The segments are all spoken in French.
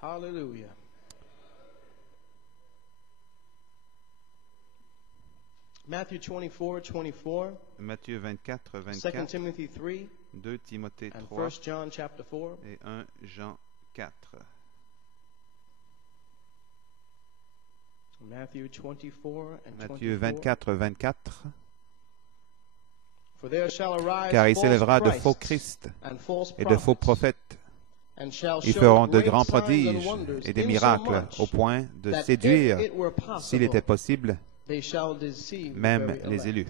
Hallelujah. Matthew 24:24. Matthieu 24, 2 24, Timothy 3 2 Timothée and 3 1 John chapter 4. et 1 Jean 4. Matthew 24 and Matthieu 24. 24, 24. For there shall arise Car il false s'élèvera de faux Christs Christ and false et de faux prophets, prophètes. and shall Ils show feront de great grands signs and prodiges wonders, et des miracles insomuch au point de that séduire, if it were s'il était possible, possible, they shall deceive the même very les elect. élus.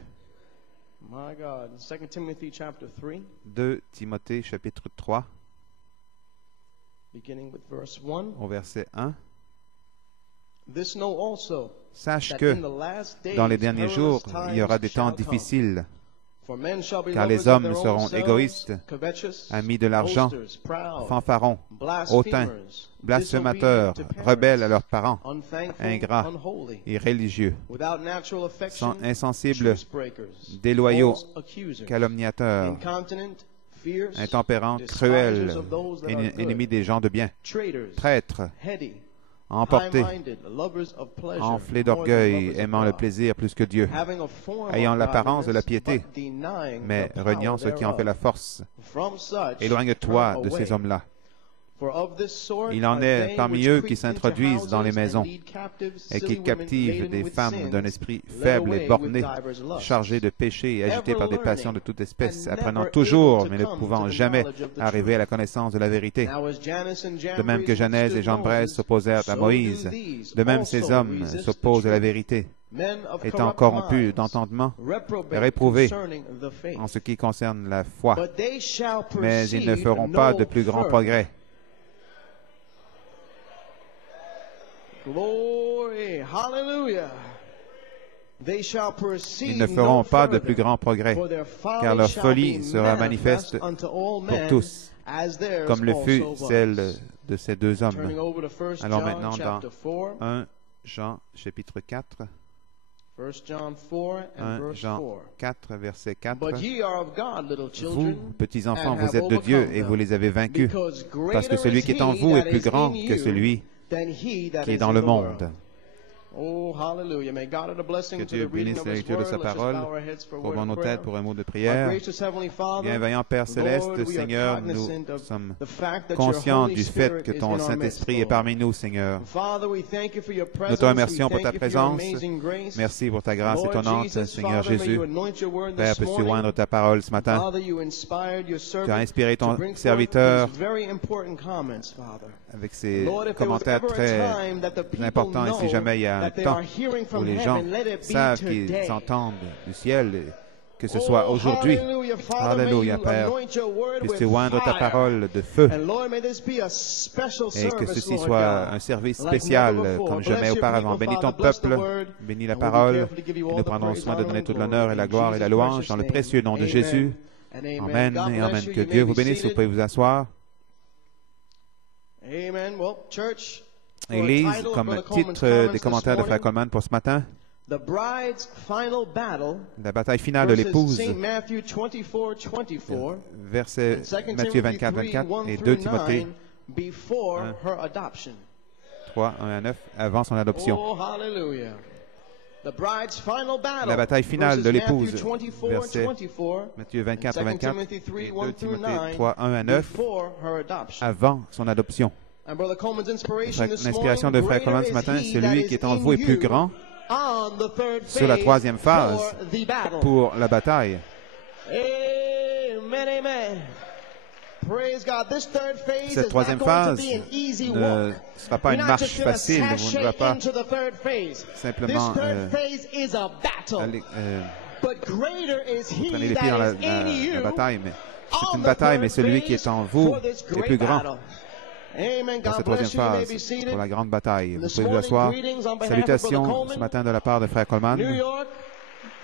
My God. 2 Timothy chapter 3, 2 Timothée chapitre 3 beginning with verse 1. au verset 1. This know also, Sache that que in the last days dans les derniers perilous jours, il y aura des temps times shall come. difficiles, For men shall be car lovers les of hommes their own seront selves, égoïstes, covetous, amis de l'argent, boasters, proud, fanfarons, hautains, blasphemers, blasphémateurs, disobedient to parents, rebelles à leurs parents, unthankful, ingrats, unholy, irréligieux, without natural affection, insensibles, truce breakers, déloyaux, false accusers, calomniateurs, incontinent, fierce, intempérants, despisers cruels, of those that are good, ennemis des gens de bien, traitors, traîtres, heady, emportés, high-minded, lovers of pleasure, enflés more than d'orgueil, lovers of aimant le God, plaisir plus que Dieu, having a form ayant of l'apparence de la godliness, piété, but denying mais the power reniant ce qui en fait la thereof. force. From such, Éloigne-toi turn de ces away. hommes-là. For of this sort Il en are est they parmi which eux creep qui into s'introduisent dans les houses and maisons lead captives et silly qui women captivent laden des with femmes sins, d'un esprit led faible et away borné, with divers lusts, chargées de péchés et agitées ever par des learning, passions de toute espèce, and apprenant never toujours, able mais to ne come pouvant to the jamais knowledge of the arriver à truth. la connaissance de la vérité. Now as Jannes and De même que Jambres Janès et withstood Jambres Moses, s'opposèrent à so Moïse, do these de même ces also hommes resist the s'opposent à la truth. vérité, Men of étant corrupt corrompus minds, d'entendement, reprobate réprouvés concerning the faith. en ce qui concerne la foi, But they shall mais ils ne proceed feront pas de no plus grands further. progrès. Glory, hallelujah. They shall proceed Ils ne feront no pas de further, plus grands progrès, for their folly car leur shall folie be sera manifest manifeste unto all pour men, tous, as theirs comme le fut also was. celle de ces deux hommes. Turning over to 1 Alors John maintenant dans chapter 4, 1 Jean chapitre 4, 1 John 4 and 1 verse Jean 4. 4, verset 4. But ye are of God, little Vous, children, petits enfants, and vous have êtes de Dieu overcome et vous them, les avez vaincus, because parce que greater celui is qui est en he vous est that plus is grand in que you celui than he that qui est is dans in le the monde. world. Oh, hallelujah. May God add a blessing Que to Dieu the reading bénisse of la His lecture de word. sa Let's just parole. bow our heads for a Pour word of nos prayer. têtes pour un mot de Our prière. gracious Heavenly Father, Bienveillant Père Céleste, Lord, we are Seigneur, cognizant nous of sommes the fact that conscients your Holy du Spirit fait que is ton in our Saint-Esprit midst, est parmi Lord. nous, Seigneur. Father, we thank you for your Nous te presence. We remercions pour thank ta you for your présence. amazing grace. Merci pour ta grâce Lord étonnante, Jesus, Seigneur Father, may Jésus. you anoint your word Père, this peux-tu morning. oindre ta parole ce matin? Father, you inspired your Tu as servant inspiré to ton bring forth serviteur these very important comments, Father. avec ces Lord, if there was commentaires ever a très time that the people importants. Et si know jamais il y a un that they temps are hearing où from les gens heaven, let it be savent qu'ils today. entendent du ciel, que ce soit aujourd'hui. Hallelujah, Father, may Alléluia, you Père. anoint your word with Puisses-tu oindre ta fire. parole de feu And Lord, may this be a special et que service, ceci Lord soit God, un service like spécial never before. comme Bless jamais your auparavant. people, Bénis ton Father, bless the peuple, word, bénis la and we'll be parole careful to give you et all nous the prendrons praise, soin de honor, donner and tout glory. l'honneur et la In gloire et la Jesus' louange precious dans le name. précieux nom de Amen Jésus. and amen. Amen God et bless amen. you. Que You Dieu may vous be bénisse, vous seated. pouvez vous asseoir. Amen. Well, church, for a Église, title of comme Brother Coleman's titre comments des this commentaires de Frère morning, Coleman pour ce matin, The Bride's Final Battle la bataille finale de versus l'épouse, St. Matthew 24:24 verset and 2 Matthieu Timothy 24, 3, 24 1 et through 2 Timothée 9 before 1. her adoption. 3, 1 à 9, avant son adoption. Oh, hallelujah. The bride's final battle La bataille finale de versus l'épouse, Matthew 24, verset 24 Matthieu and 24, 2 24 Timothy 3, et 1 2 through Timothée 9 3, 1 à 9, before her adoption. avant son adoption. And Brother Coleman's inspiration this L'inspiration morning, de Frère Coleman ce greater matin, is he that celui is qui est en in vous est plus you grand on the third sur la phase troisième phase for the battle. pour la bataille. Amen, amen. Praise God. This third phase Cette is troisième not going to phase be an easy ne walk. sera pas You're une not marche just going to facile, vous ne sashay va pas into the third phase. simplement This third phase is a battle. aller, But greater is he traîner les pieds dans that la, is in you la bataille, mais c'est on une the bataille, mais third celui qui phase est en vous for this est great plus grand battle. Amen. dans God cette bless troisième you. You may phase be seated. pour la grande bataille. Vous This pouvez vous morning, asseoir. greetings on behalf of Brother Salutations Coleman, ce matin de la part de Frère Coleman, New York,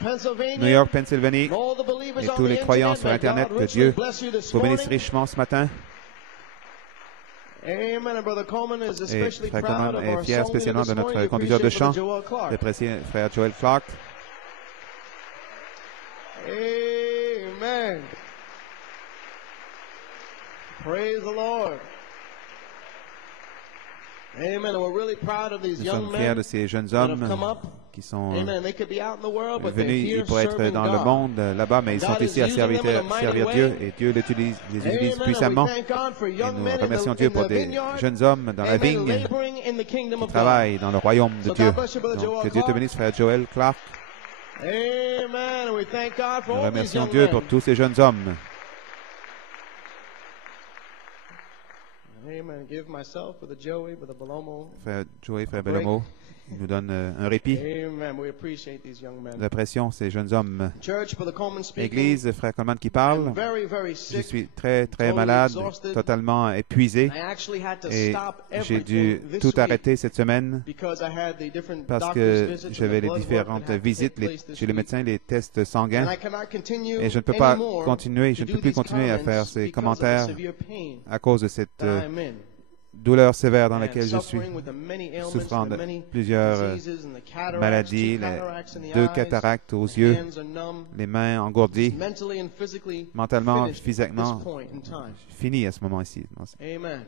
Pennsylvania, New York, Pennsylvanie, and all the believers et on tous the les croyants internet. sur May Internet. God Que richly Dieu bless you this vous bénisse morning. richement ce matin. Amen. And Brother Coleman is Et especially Frère proud Coleman of est our fier song leader spécialement this de morning. notre We conducteur de appreciate chant, Brother Joel Clark. l'apprécié Frère Joel Clark. Amen. Praise the Lord. Amen. And we're really proud of these Nous young sommes fiers men de ces jeunes that have come hommes up. qui sont Amen. They could be out in the world, but they're venus. here Ils pourraient être serving dans le God. monde là-bas, mais ils sont God is ici à using servir, them in a mighty servir way. Dieu et Dieu les utilise Amen. And we puissamment. thank God for Et young nous men remercions in Dieu pour the des vineyard. jeunes hommes dans la Amen. vigne Laboring in the kingdom qui of God. travaillent dans le royaume de So Dieu. God bless you, Brother Donc, Joel que Dieu te Clark. bénisse, frère Joel Clark. Amen. And we thank God for Nous all these remercions young Dieu men. pour tous ces jeunes hommes. Amen. Give myself, Brother Joey, Brother Balomo. Frère Joey, frère break. Belomo, il nous donne un répit. Amen. We appreciate these young men. Nous apprécions ces jeunes hommes. Church, Brother Coleman speaking. Église, frère Coleman qui parle. I'm very, very Je sick. suis très, très totally malade, exhausted. totalement épuisé. I actually had to Et stop j'ai dû everything this tout week arrêter cette semaine because I had the different parce doctor's que visits and j'avais the les blood work différentes that had to visites take place this chez le week. médecin, les tests And sanguins. I cannot continue Et je ne peux pas anymore continuer, je to ne do peux plus these continuer à comments faire ces because of the commentaires severe pain à cause de cette that I'm in. douleur sévère dans And laquelle je suis, suffering with the many ailments souffrant and de the many plusieurs diseases and the cataracts, maladies, two cataracts in the 2 eyes, cataractes aux the yeux, hands are numb, les mains engourdies, mentally and physically mentalement, finished at physiquement, this point in time. fini à ce moment-ci. Amen.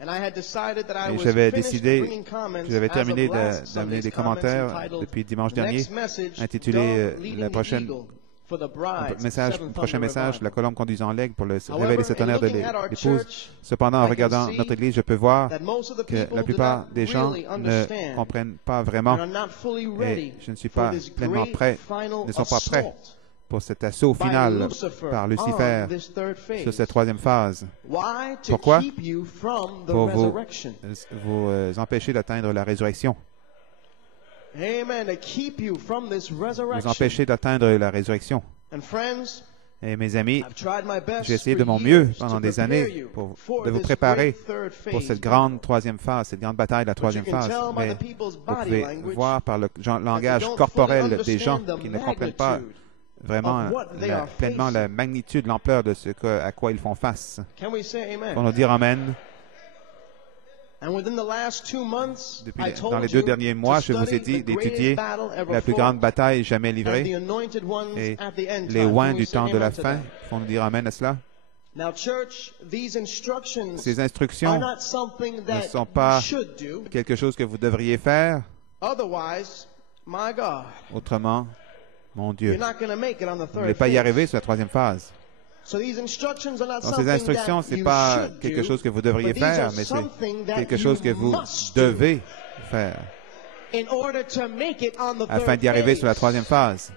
And I had decided that I Et was j'avais finished décidé bringing comments que j'avais as of terminé last d'amener Sunday's des comments commentaires entitled depuis dimanche The dernier, Next Message, intitulé Dove Leading la the prochaine Eagle for the Brides, message, Seven prochain Thunder message, Revival. la colombe conduisant l'aigle pour le However, réveil des sept in tonnerres de looking at our l'épouse. church, Cependant, en I can regardant see notre église, je peux voir that most of the que people la do plupart not des gens really ne understand comprennent pas and vraiment are not fully ready et je ne suis for pas this pleinement great prêt, final ne sont pas prêts assault pour cet assaut by final Lucifer par Lucifer on this third phase. sur cette troisième phase. Why? To Pourquoi? keep you from the Pour vous, resurrection. vous empêcher d'atteindre la résurrection. Amen. To keep you from this Vous resurrection. empêcher d'atteindre la résurrection. And friends, Et mes amis, I've tried my best j'ai essayé de for mon mieux years pendant to des prepare années you de vous this préparer great third pour phase cette battle. grande troisième phase, cette grande bataille de la But you troisième can phase. tell by Mais the people's vous body pouvez language voir par le that langage they don't corporel fully des gens understand the qui ne comprennent pas magnitude vraiment of what they are pleinement la facing. magnitude, l'ampleur de ce à quoi ils font face. Can we say amen? Pour nous dire Amen. And within the last 2 months, Depuis, I told dans les you 2 derniers mois, to je vous ai study dit the d'étudier greatest battle ever la plus fought grande bataille jamais and the livrée anointed ones et at the end les time. oins Can we du say temps de la amen to fin. that? Faut nous dire Amen à cela. Now, church, these instructions Ces are instructions not something ne that sont pas you should do. quelque chose que vous devriez faire. Otherwise, my God, Autrement, mon Dieu, you're not going to make it on the vous n'allez third pas y phase. arriver sur la troisième phase. So these instructions are not Donc, something ces instructions, that ce n'est you pas should quelque do, chose que vous devriez but these are faire, mais c'est something that quelque chose que you vous must do devez faire in order to make it on the afin third d'y arriver phase. sur la troisième phase.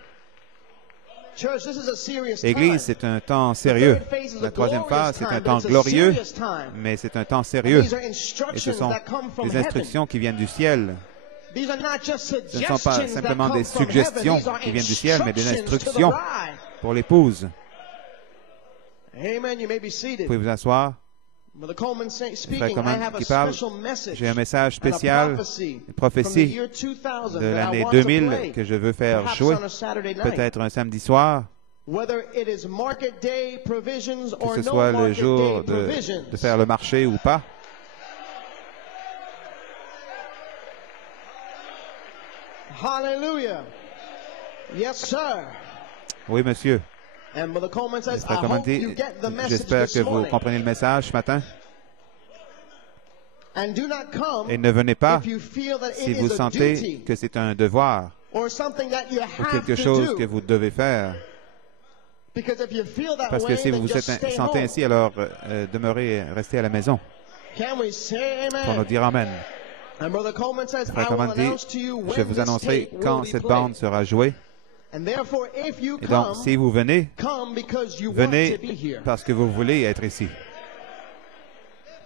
Church, this is a serious Église, time. c'est un temps The sérieux. third phase is a La troisième glorious phase, c'est time, un but temps it's a glorieux, serious time. mais c'est un temps And sérieux. these are Et ce instructions sont that come from des heaven. instructions qui viennent du ciel. These are not just Ce ne sont suggestions pas that simplement come des from heaven. suggestions These are qui viennent du ciel, mais des instructions to the instructions bride. pour l'épouse. Amen. You may be Vous seated. pouvez vous asseoir. Brother Coleman Frère speaking, I Coleman have a qui parle. special message J'ai un message and a spécial, prophecy une from the prophétie year 2000 de that I l'année want to 2000 play, que je veux faire perhaps jouer, on a Saturday night. peut-être un samedi soir, Whether it is market day provisions que or ce no soit le market jour day provisions. de faire le marché ou pas. Hallelujah. Yes, sir. Oui, monsieur. And Brother Coleman says, I Frère Coleman hope you dit, get the message j'espère this que vous morning. comprenez le message ce matin. And do not come Et ne venez pas if you feel that si it vous is a sentez duty que c'est un devoir or something that you ou have quelque to chose do. que vous devez faire. Because if you feel that Parce que way, si vous then vous just stay sentez home. ainsi, alors demeurez, restez à la maison Can we say pour nous amen? dire Amen. And Brother Coleman says, Frère I will Coleman dit, announce to you je when vous this annoncerai tape will quand be cette played. bande sera jouée. And therefore, if you Et donc, come, si vous venez, come because you want venez to be here. parce que vous voulez être ici.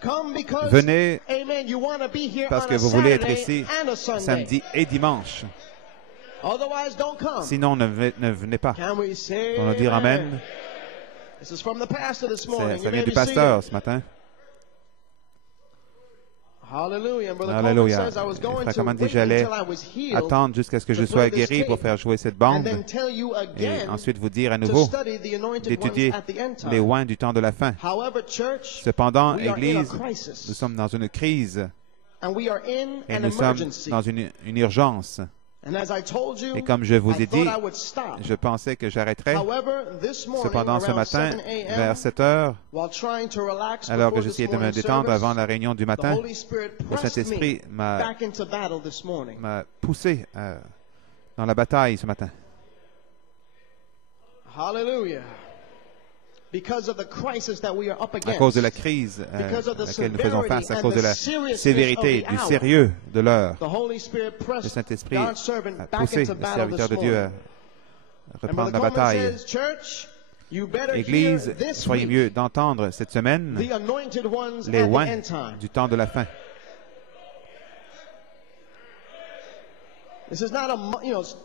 Come because, Venez amen, you want to be here parce on que a vous voulez être Saturday ici and a Sunday. samedi et dimanche. Otherwise, don't come. Sinon, ne venez pas. Can we say Pour nous dire Amen. This is from the pastor this morning. Ça You vient may du be pasteur seated. ce matin. Hallelujah. And Brother Alléluia. Coleman says, I was Et going Frère to Coleman dit, wait j'allais until I was healed attendre jusqu'à ce que je to sois play this guéri pour tape faire jouer cette and bande then tell you et again ensuite vous dire à to nouveau study the anointed d'étudier ones at the end les time. oins du temps de la fin. However, church, Cependant, we are in a Église, crisis nous sommes dans une crise and we are in et an nous sommes emergency. dans une urgence. And as I told you, Et comme je vous I ai dit, thought I would stop. je pensais que j'arrêterais. However, this morning, Cependant, ce around matin, 7 a.m., vers 7 heures, while trying to relax alors que before this j'essayais de me morning's détendre service, avant la réunion du the matin, Holy Spirit le pressed me Saint-Esprit m'a back into battle this morning. poussé dans la bataille ce matin. Hallelujah. Because of the crisis that we are up À against. cause de la crise à Because of the laquelle nous faisons face, à severity cause de and la the seriousness sévérité, of the du hour. sérieux de l'heure, The Holy Spirit le pressed Saint-Esprit God's servant a back poussé into le battle serviteur this de Dieu à morning. And reprendre Brother la Coleman bataille. says, Church, you better hear Église, this soyez week mieux d'entendre cette semaine the anointed ones les at the oints end time. du temps de la fin. This is not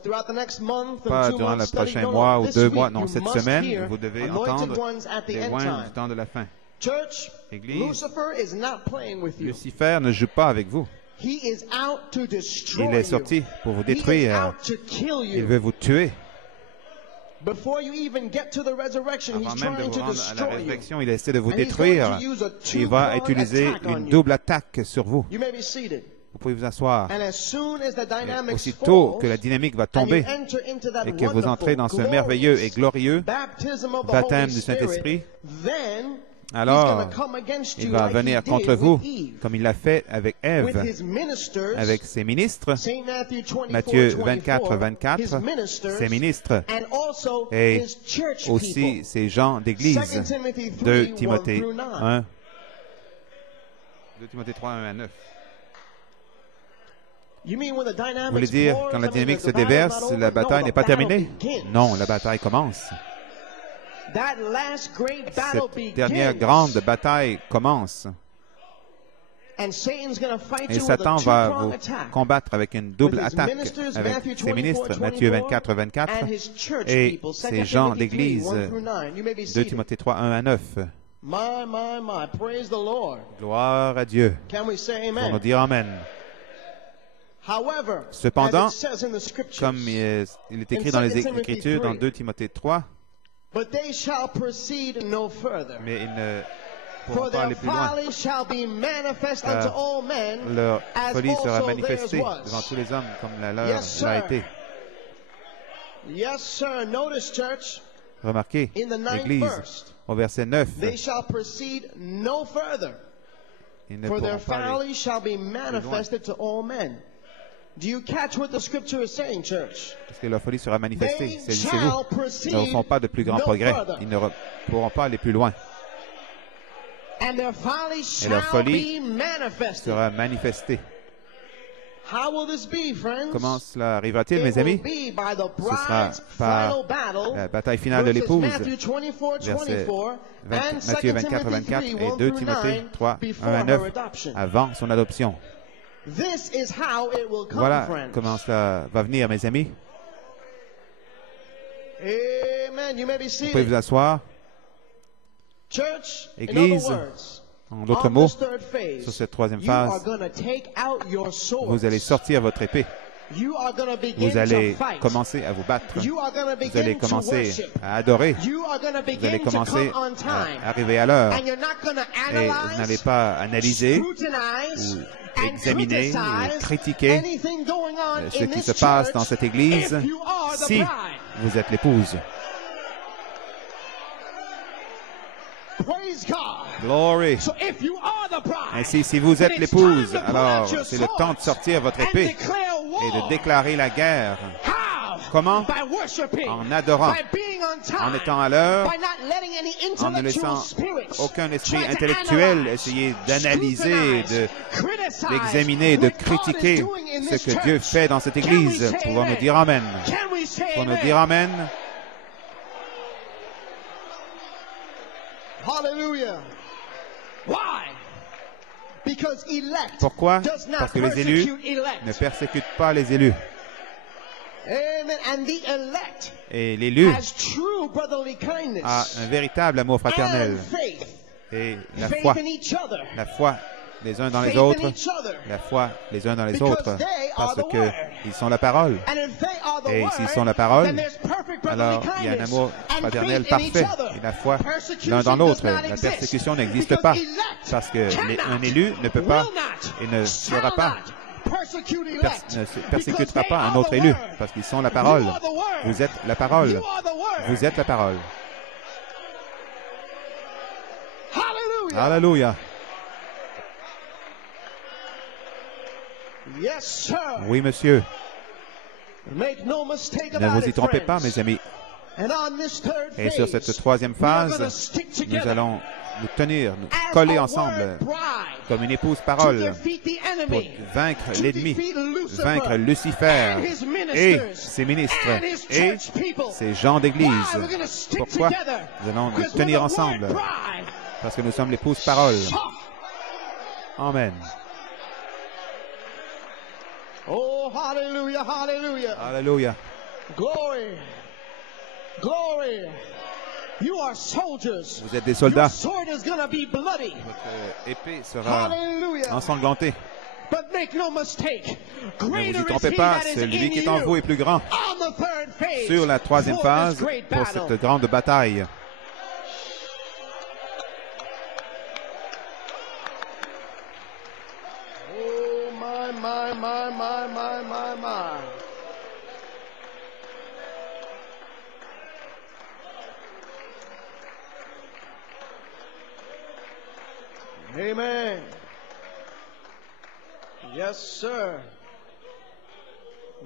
throughout the next month or Pas 2 durant le months study. prochain No, mois ou this 2 week mois, non, you cette must semaine, hear vous devez anointed entendre ones at the les end oints time. du temps de la fin. Church, Église, Lucifer is not playing with you. Lucifer ne joue pas avec vous. He is out to destroy Il est you. sorti pour vous He is détruire. out to kill Il you. veut vous tuer. Before you even get to the resurrection, he's Avant même de trying vous to rendre à la destroy you. résurrection, il essaie de vous And he's going détruire. to use a Il va two-pronged utiliser attack on une you. double attaque sur vous. You may be seated. Vous pouvez vous asseoir. And as soon as the Et dynamics aussitôt falls, que la dynamique va and you tomber enter into that et que vous entrez dans ce wonderful, merveilleux et glorious glorieux baptism of the baptême Holy du Saint-Esprit, Spirit, then alors he's going to come against il you va like venir he did contre with vous Eve. comme il l'a fait avec With Ève, his ministers, avec ses ministres, Saint Matthew 24, Matthieu 24, 24, his ministers, ses ministres, and also et his church aussi people. ces gens 2 d'église. Timothy 3, 2 1 Timothée through 9. 1. 2 Timothée 3, 1 à 9. You mean when the Vous dynamics voulez dire, pours, quand la I mean, dynamique the se battle's déverse, not over? la bataille No, n'est the pas battle terminée? begins. Non, la bataille commence. That last great battle Cette dernière begins. grande bataille commence. And Satan's going to fight Et you with Satan a va two-pronged vous attack. combattre avec une double With his attaque, ministers, avec Matthew ses ministres, 24, Matthieu 24, 24, 24, and his church et people, 2 ces gens Timothy 3, d'église, 1 through 9. You may be 2 seated. Timothée 3, 1 à 9. My, praise the Lord. Gloire à Dieu. Can we say Pour nous amen? dire Amen. However, Cependant, as it says in the scriptures, comme il est écrit dans les Écritures, dans 2 Timothée 3, but they shall proceed no further. mais ils ne For pourront pas their aller plus loin. folly shall be manifest unto all men, Leur as folie sera also manifestée theirs was. devant tous les hommes comme la leur Yes, l'a sir. été. Yes, sir. Notice, church, Remarquez, in the 9th l'Église, verse, au verset 9, they shall proceed no further. ils ne For their pourront pas aller. folly shall be manifested to all men. Do you catch what the scripture is saying, church? Parce que leur folie sera manifestée. They Saisissez-vous. shall Ils ne proceed feront pas de plus grand no progrès. further. Ils ne pourront pas aller plus loin. And their folly Et leur shall folie be manifested. Sera manifestée. How will this be, friends? Comment cela arrivera-t-il, It mes amis? will be by the Ce sera bride's par final battle, la bataille finale de verses l'épouse. Matthew 24, Verset 24, and Matthieu 2 24, Timothy 24 3, et 1 2 through Timothée 9, 3, before 1 à her 9, adoption. avant son adoption. This is how it will come, Voilà friends. comment cela va venir, mes amis. Amen. You may be Vous pouvez seated. vous asseoir. Church, in Église, other words, en d'autres on mots, this third phase, sur cette troisième you are phase, going to take out your swords. vous allez sortir votre épée. You are going to begin Vous allez to fight. commencer à vous battre. You are going to Vous begin allez to commencer worship. à adorer. You are going to Vous allez begin to commencer come on time. à arriver à l'heure. And you're not going to Et vous n'allez analyze, pas analyser scrutinize, ou and examiner ou criticize critiquer anything going on ce in qui this se passe church dans cette église if you are the si bride. vous êtes l'épouse. Praise God. Glory. So if you are the bride, Ainsi, si vous then êtes it's l'épouse, time to pull alors out your c'est le temps de sortir votre and épée declare war. et de déclarer la guerre. How? Comment? By worshiping. En adorant, By being on time. en étant à l'heure, By not letting any en ne intellectual laissant spirits aucun esprit try to intellectuel analyze, essayer d'analyser, scrutinize, criticize d'examiner, de what God is critiquer doing in ce this que Dieu church. fait dans cette Can we église. say Pouvons-nous amen? dire Amen? Can we say Pouvons-nous amen? dire Amen? Hallelujah. Why? Because elect Pourquoi? does not Parce que les élus persecute elect. ne persécutent pas les élus. Amen. And the elect Et l'élu has true brotherly kindness a un véritable amour fraternel and faith. et la Faith foi, in each other. la foi les uns dans les Faith in autres, each other. la foi les uns dans les Because autres, they are parce the que word. ils sont la parole. And if they are the Et word, s'ils sont la parole, then there's perfect brotherly Alors, il y a un kindness amour and fraternel faith in each parfait other. et la foi Persecution l'un dans does l'autre. not La exist. persécution n'existe Because pas elect parce que cannot, un élu ne peut pas will not, et ne shall fera pas not ne persécutera pas un autre élu, parce qu'ils sont la parole. Vous êtes la parole. Vous êtes la parole. Alléluia. Oui, monsieur. Ne vous y trompez pas, mes amis. Et sur cette troisième phase, nous allons nous tenir, nous coller ensemble comme une épouse parole pour vaincre l'ennemi, vaincre Lucifer et ses ministres et ses gens d'église. Pourquoi? Nous allons nous tenir ensemble parce que nous sommes l'épouse parole. Amen. Oh, hallelujah, hallelujah. Alléluia. Glory. Glory. You are soldiers. Vous êtes des soldats. Your sword is going to be bloody. Votre épée sera Hallelujah. ensanglantée. But make no mistake. Ne vous y Greater is trompez he pas, that is celui in qui est en vous you est plus grand. on the third phase Sur la troisième for phase, this great pour battle. cette grande bataille. Oh, my. Amen. Yes, sir.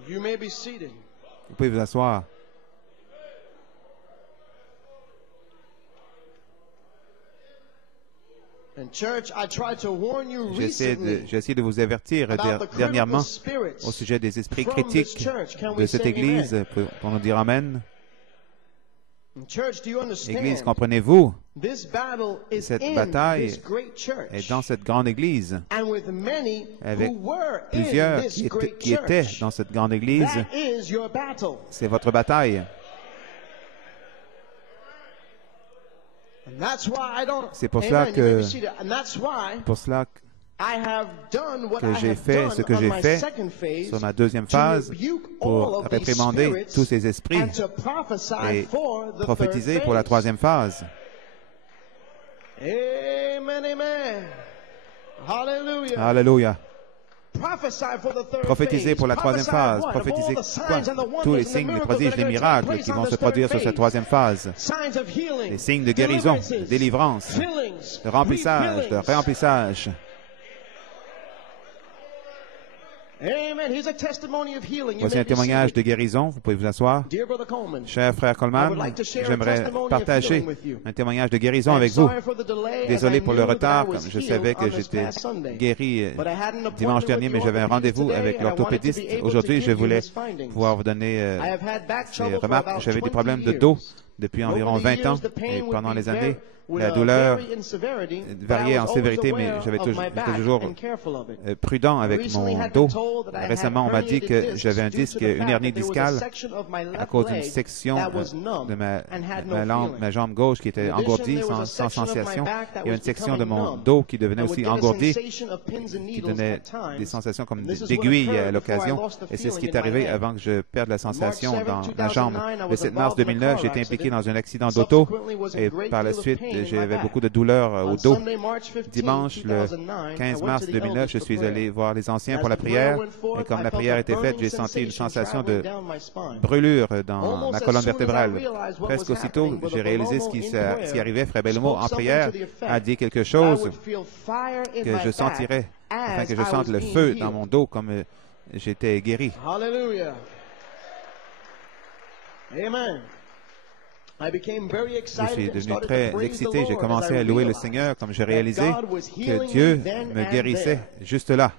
You may be seated. Vous pouvez vous asseoir. And church, I tried to warn you J'ai recently essayé de vous avertir about the dernièrement critical spirits au sujet des esprits from this critiques church. Can de we cette say église. amen? Pour nous dire Amen. And church, do you understand? Église, comprenez-vous, This battle is cette in bataille this great church. est dans cette grande église, And with many avec who were plusieurs in this great qui étaient church. dans cette grande église. That is your battle. C'est votre bataille. And that's why I don't. C'est pour Amen. cela You may que- be seated. And that's why Pour cela I have done what que I j'ai have fait done ce que on j'ai my fait second phase sur ma deuxième to phase rebuke all pour of these réprimander spirits tous ces esprits and to prophesy et for the prophétiser third pour la phase. troisième phase. Amen, amen. Hallelujah. Alléluia. Prophesy for the third Prophétiser phase. pour la troisième Prophesy phase. what? Of Prophétiser all the signs quoi? and the wonders Tous les and the signes, les miracles prodiges, that les are going to miracles take qui place vont on se this produire third sur cette phase. troisième phase. Signs of healing, Les signes de guérison, de deliverances, délivrance, fillings, de remplissage, de refillings. réemplissage. Amen. Here's a testimony of healing. You Voici may un be témoignage seated. de guérison. Vous pouvez vous asseoir. Dear Brother Coleman, Cher frère I Coleman, would like to share a j'aimerais testimony of partager healing with you. un témoignage de guérison I'm avec vous. sorry for the delay, as Désolé I pour le knew that I retard, was comme je healed savais que on this j'étais past Sunday. guéri But I had an appointment dimanche with dernier, the mais j'avais un orthopedist rendez-vous today, avec and I wanted to l'orthopédiste. be able to Aujourd'hui, give je you voulais his findings. pouvoir vous donner I have had back ces trouble for remarques. about J'avais des 20 problèmes de years. dos depuis Over environ the 20 years, ans the pain et would pendant be les années, would, la douleur vary in severity, but I variait was en always sévérité, mais aware j'avais of my j'étais back toujours and careful of it. prudent avec Recently mon had dos. been told that I had Récemment, on m'a dit que herniated j'avais un discs due disque, to the une fact hernie that there was a discale section of my à left cause d'une leg section that was numb de and had no feeling. ma jambe gauche qui était In addition, engourdie, there was a sans section of my sensation. back that Il y a was une section de becoming mon numb dos qui devenait and would aussi get a engourdie, sensation of pins and qui needles donnait at times. des sensations comme This is what d'aiguilles occurred à before I l'occasion. lost the Et c'est ce qui feeling est in my arrivé leg. avant que je perde la sensation March 7, dans la jambe. 2009, I Le was 7 mars involved in a 2009, car j'ai été impliqué accident. dans un accident d'auto Subsequently was in et great par la deal of suite, pain in my j'avais back. beaucoup de douleurs au On dos. Sunday, March 15, Dimanche, le 2009, 15 I went mars to the 2009, elders je for suis prayer. allé voir les anciens As pour la the prayer prière. went forth, Et comme I la felt prière a était faite, burning j'ai senti une sensation sensation traveling de down my spine. brûlure dans Almost ma as colonne soon as I vertébrale. realized what Presque was aussitôt, happening, j'ai Brother réalisé ce Belomo qui in prayer s'y arrivait. Frère Belomo, en spoke prière, something to the effect a dit quelque that I chose would feel fire in que my je back sentirais, afin as que je I sente was le being feu dans healed. mon dos comme j'étais guéri. Hallelujah. Amen. I became very Je excited suis and devenu started to très praise the excité. J'ai Lord as commencé I à louer le realized Seigneur comme j'ai that réalisé God was que healing Dieu me then me and guérissait there. juste là,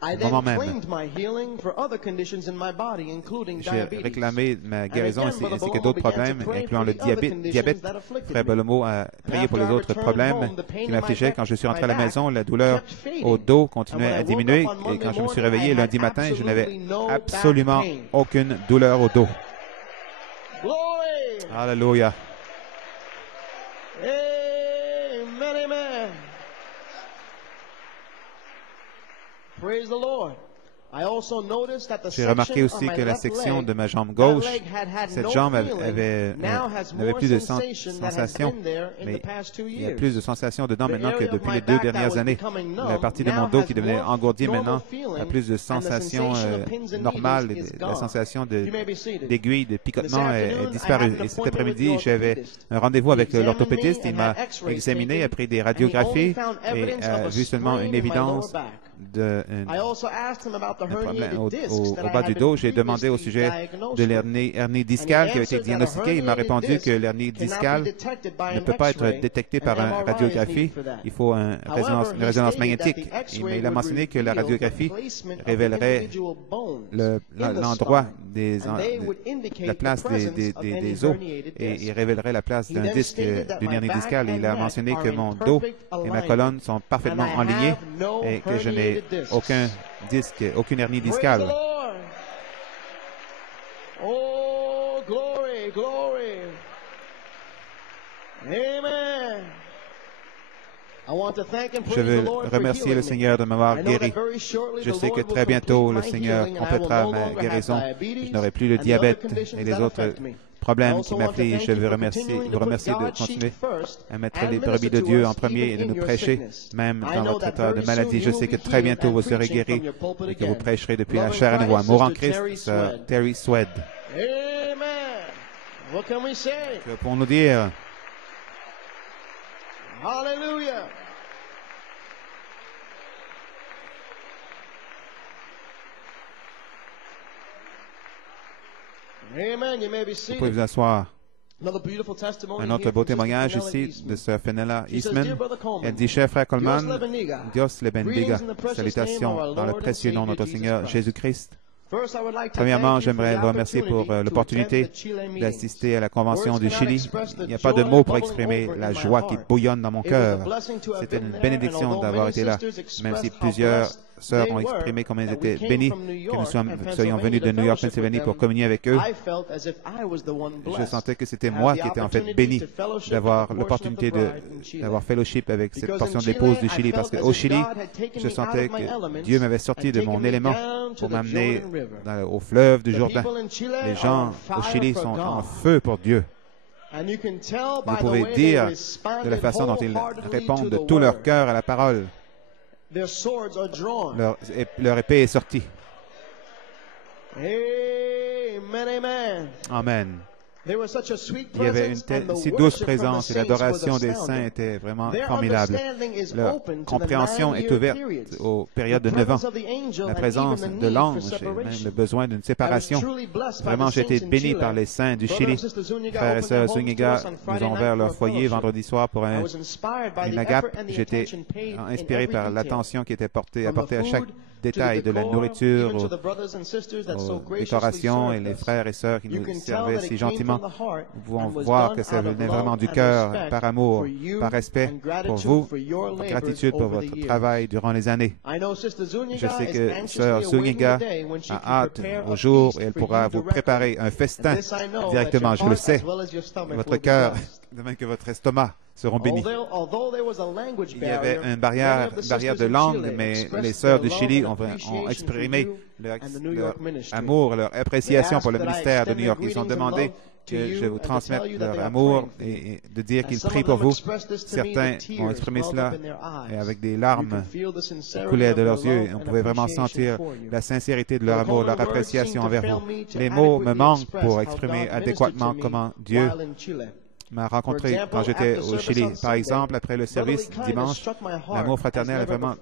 I au moment then même. claimed my healing for other conditions in my body, including J'ai diabetes. réclamé ma guérison again, ainsi, Brother ainsi que Belomo d'autres began to problèmes, pray incluant for le the other diabète. conditions that afflicted Frère me. Belomo a prié pour les After I autres returned problèmes home, the pain qui in m'affligeaient. my Quand je suis rentré à back la maison, la douleur kept fading. au dos And continuait when I à woke diminuer. up on Et Monday quand je me suis morning, réveillé I lundi had matin, je n'avais absolutely no absolument back pain. aucune douleur au dos. Glory! Alléluia. Amen, amen. Praise the Lord. J'ai remarqué aussi que la section de ma jambe gauche, cette jambe n'avait plus de sensation, mais il y a plus de sensations dedans maintenant que depuis les 2 dernières années. La partie de mon dos qui devenait engourdie maintenant a plus de sensations normales. La sensation d'aiguille, de picotement est disparue. Et cet après-midi, j'avais un rendez-vous avec l'orthopédiste. Il m'a examiné, a pris des radiographies et a vu seulement une évidence d'un problème au bas du dos. J'ai demandé au sujet de l'hernie discale qui a été diagnostiquée. Il m'a répondu que l'hernie discale ne peut pas être détectée par une radiographie. Il faut une résonance magnétique. Mais il a mentionné que la radiographie révélerait l'endroit la place des os et il révélerait la place d'un disque, d'une hernie discale. Il a mentionné que mon dos et ma colonne sont parfaitement enlignés et que je n'ai aucun disque, aucune hernie discale. Oh, glory, glory. Amen. Je veux remercier le Seigneur de m'avoir guéri. Je sais que très bientôt, le Seigneur complétera ma guérison. Je n'aurai plus le diabète et les autres problèmes qui m'affligent. Je veux vous remercier de continuer à mettre les brebis de Dieu en premier et de nous prêcher, même dans votre état de maladie. Je sais que très bientôt, vous serez guéris et que vous prêcherez depuis la chair à nouveau. Amour en Christ, Sœur Terry Swed. Que pouvons-nous dire? Hallelujah. Amen. You may be seated. Vous pouvez vous asseoir. Another beautiful testimony Un autre beau témoignage ici de Sœur Fenella Eastman. Elle dit, cher frère Coleman, Dios le bendiga. Salutations dans le précieux nom de notre Seigneur Jésus-Christ. Premièrement, j'aimerais vous remercier pour l'opportunité d'assister à la Convention du Chili. Il n'y a pas de mots pour exprimer la joie qui bouillonne dans mon cœur. C'était une bénédiction d'avoir été là, même si plusieurs sœurs ont exprimé comme elles étaient bénies que nous soyons venus de New York, Pennsylvanie pour communier avec eux. Je sentais que c'était moi qui étais en fait béni d'avoir l'opportunité d'avoir fellowship avec cette portion de l'épouse du Chili, parce qu'au Chili, je sentais que Dieu m'avait sorti de mon élément pour m'amener au fleuve du Jourdain. Les gens au Chili sont en feu pour Dieu. Vous pouvez dire de la façon dont ils répondent de tout leur cœur à la parole. Leur épée est sortie. Amen. Il y avait une si douce présence et l'adoration des saints était vraiment formidable. Leur compréhension est ouverte aux périodes de 9 ans. La présence de l'ange et même le besoin d'une séparation. Vraiment, j'ai été béni par les saints du Chili. Frères et sœurs Zuniga nous ont ouvert leur foyer vendredi soir pour une agape. J'étais inspiré par l'attention qui était apportée à chaque détail de la nourriture, aux décorations et les frères et sœurs qui nous servaient si gentiment. Nous pouvons voir que ça venait vraiment du cœur, par amour, par respect pour vous, par gratitude pour votre travail durant les années. Je sais que Sœur Zuniga a hâte au jour où elle pourra vous préparer un festin directement, je le sais. Votre cœur, de même que votre estomac, seront bénis. Il y avait une barrière de langue, mais les sœurs du Chili ont exprimé leur amour, leur appréciation pour le ministère de New York. Ils ont demandé que je vous transmette leur amour et de dire qu'ils prient pour vous. Certains ont exprimé cela et avec des larmes qui coulaient de leurs yeux. On pouvait vraiment sentir la sincérité de leur amour, leur appréciation envers vous. Les mots me manquent pour exprimer adéquatement comment Dieu m'a rencontré quand j'étais au Chili. Par exemple, après le service dimanche, l'amour fraternel a vraiment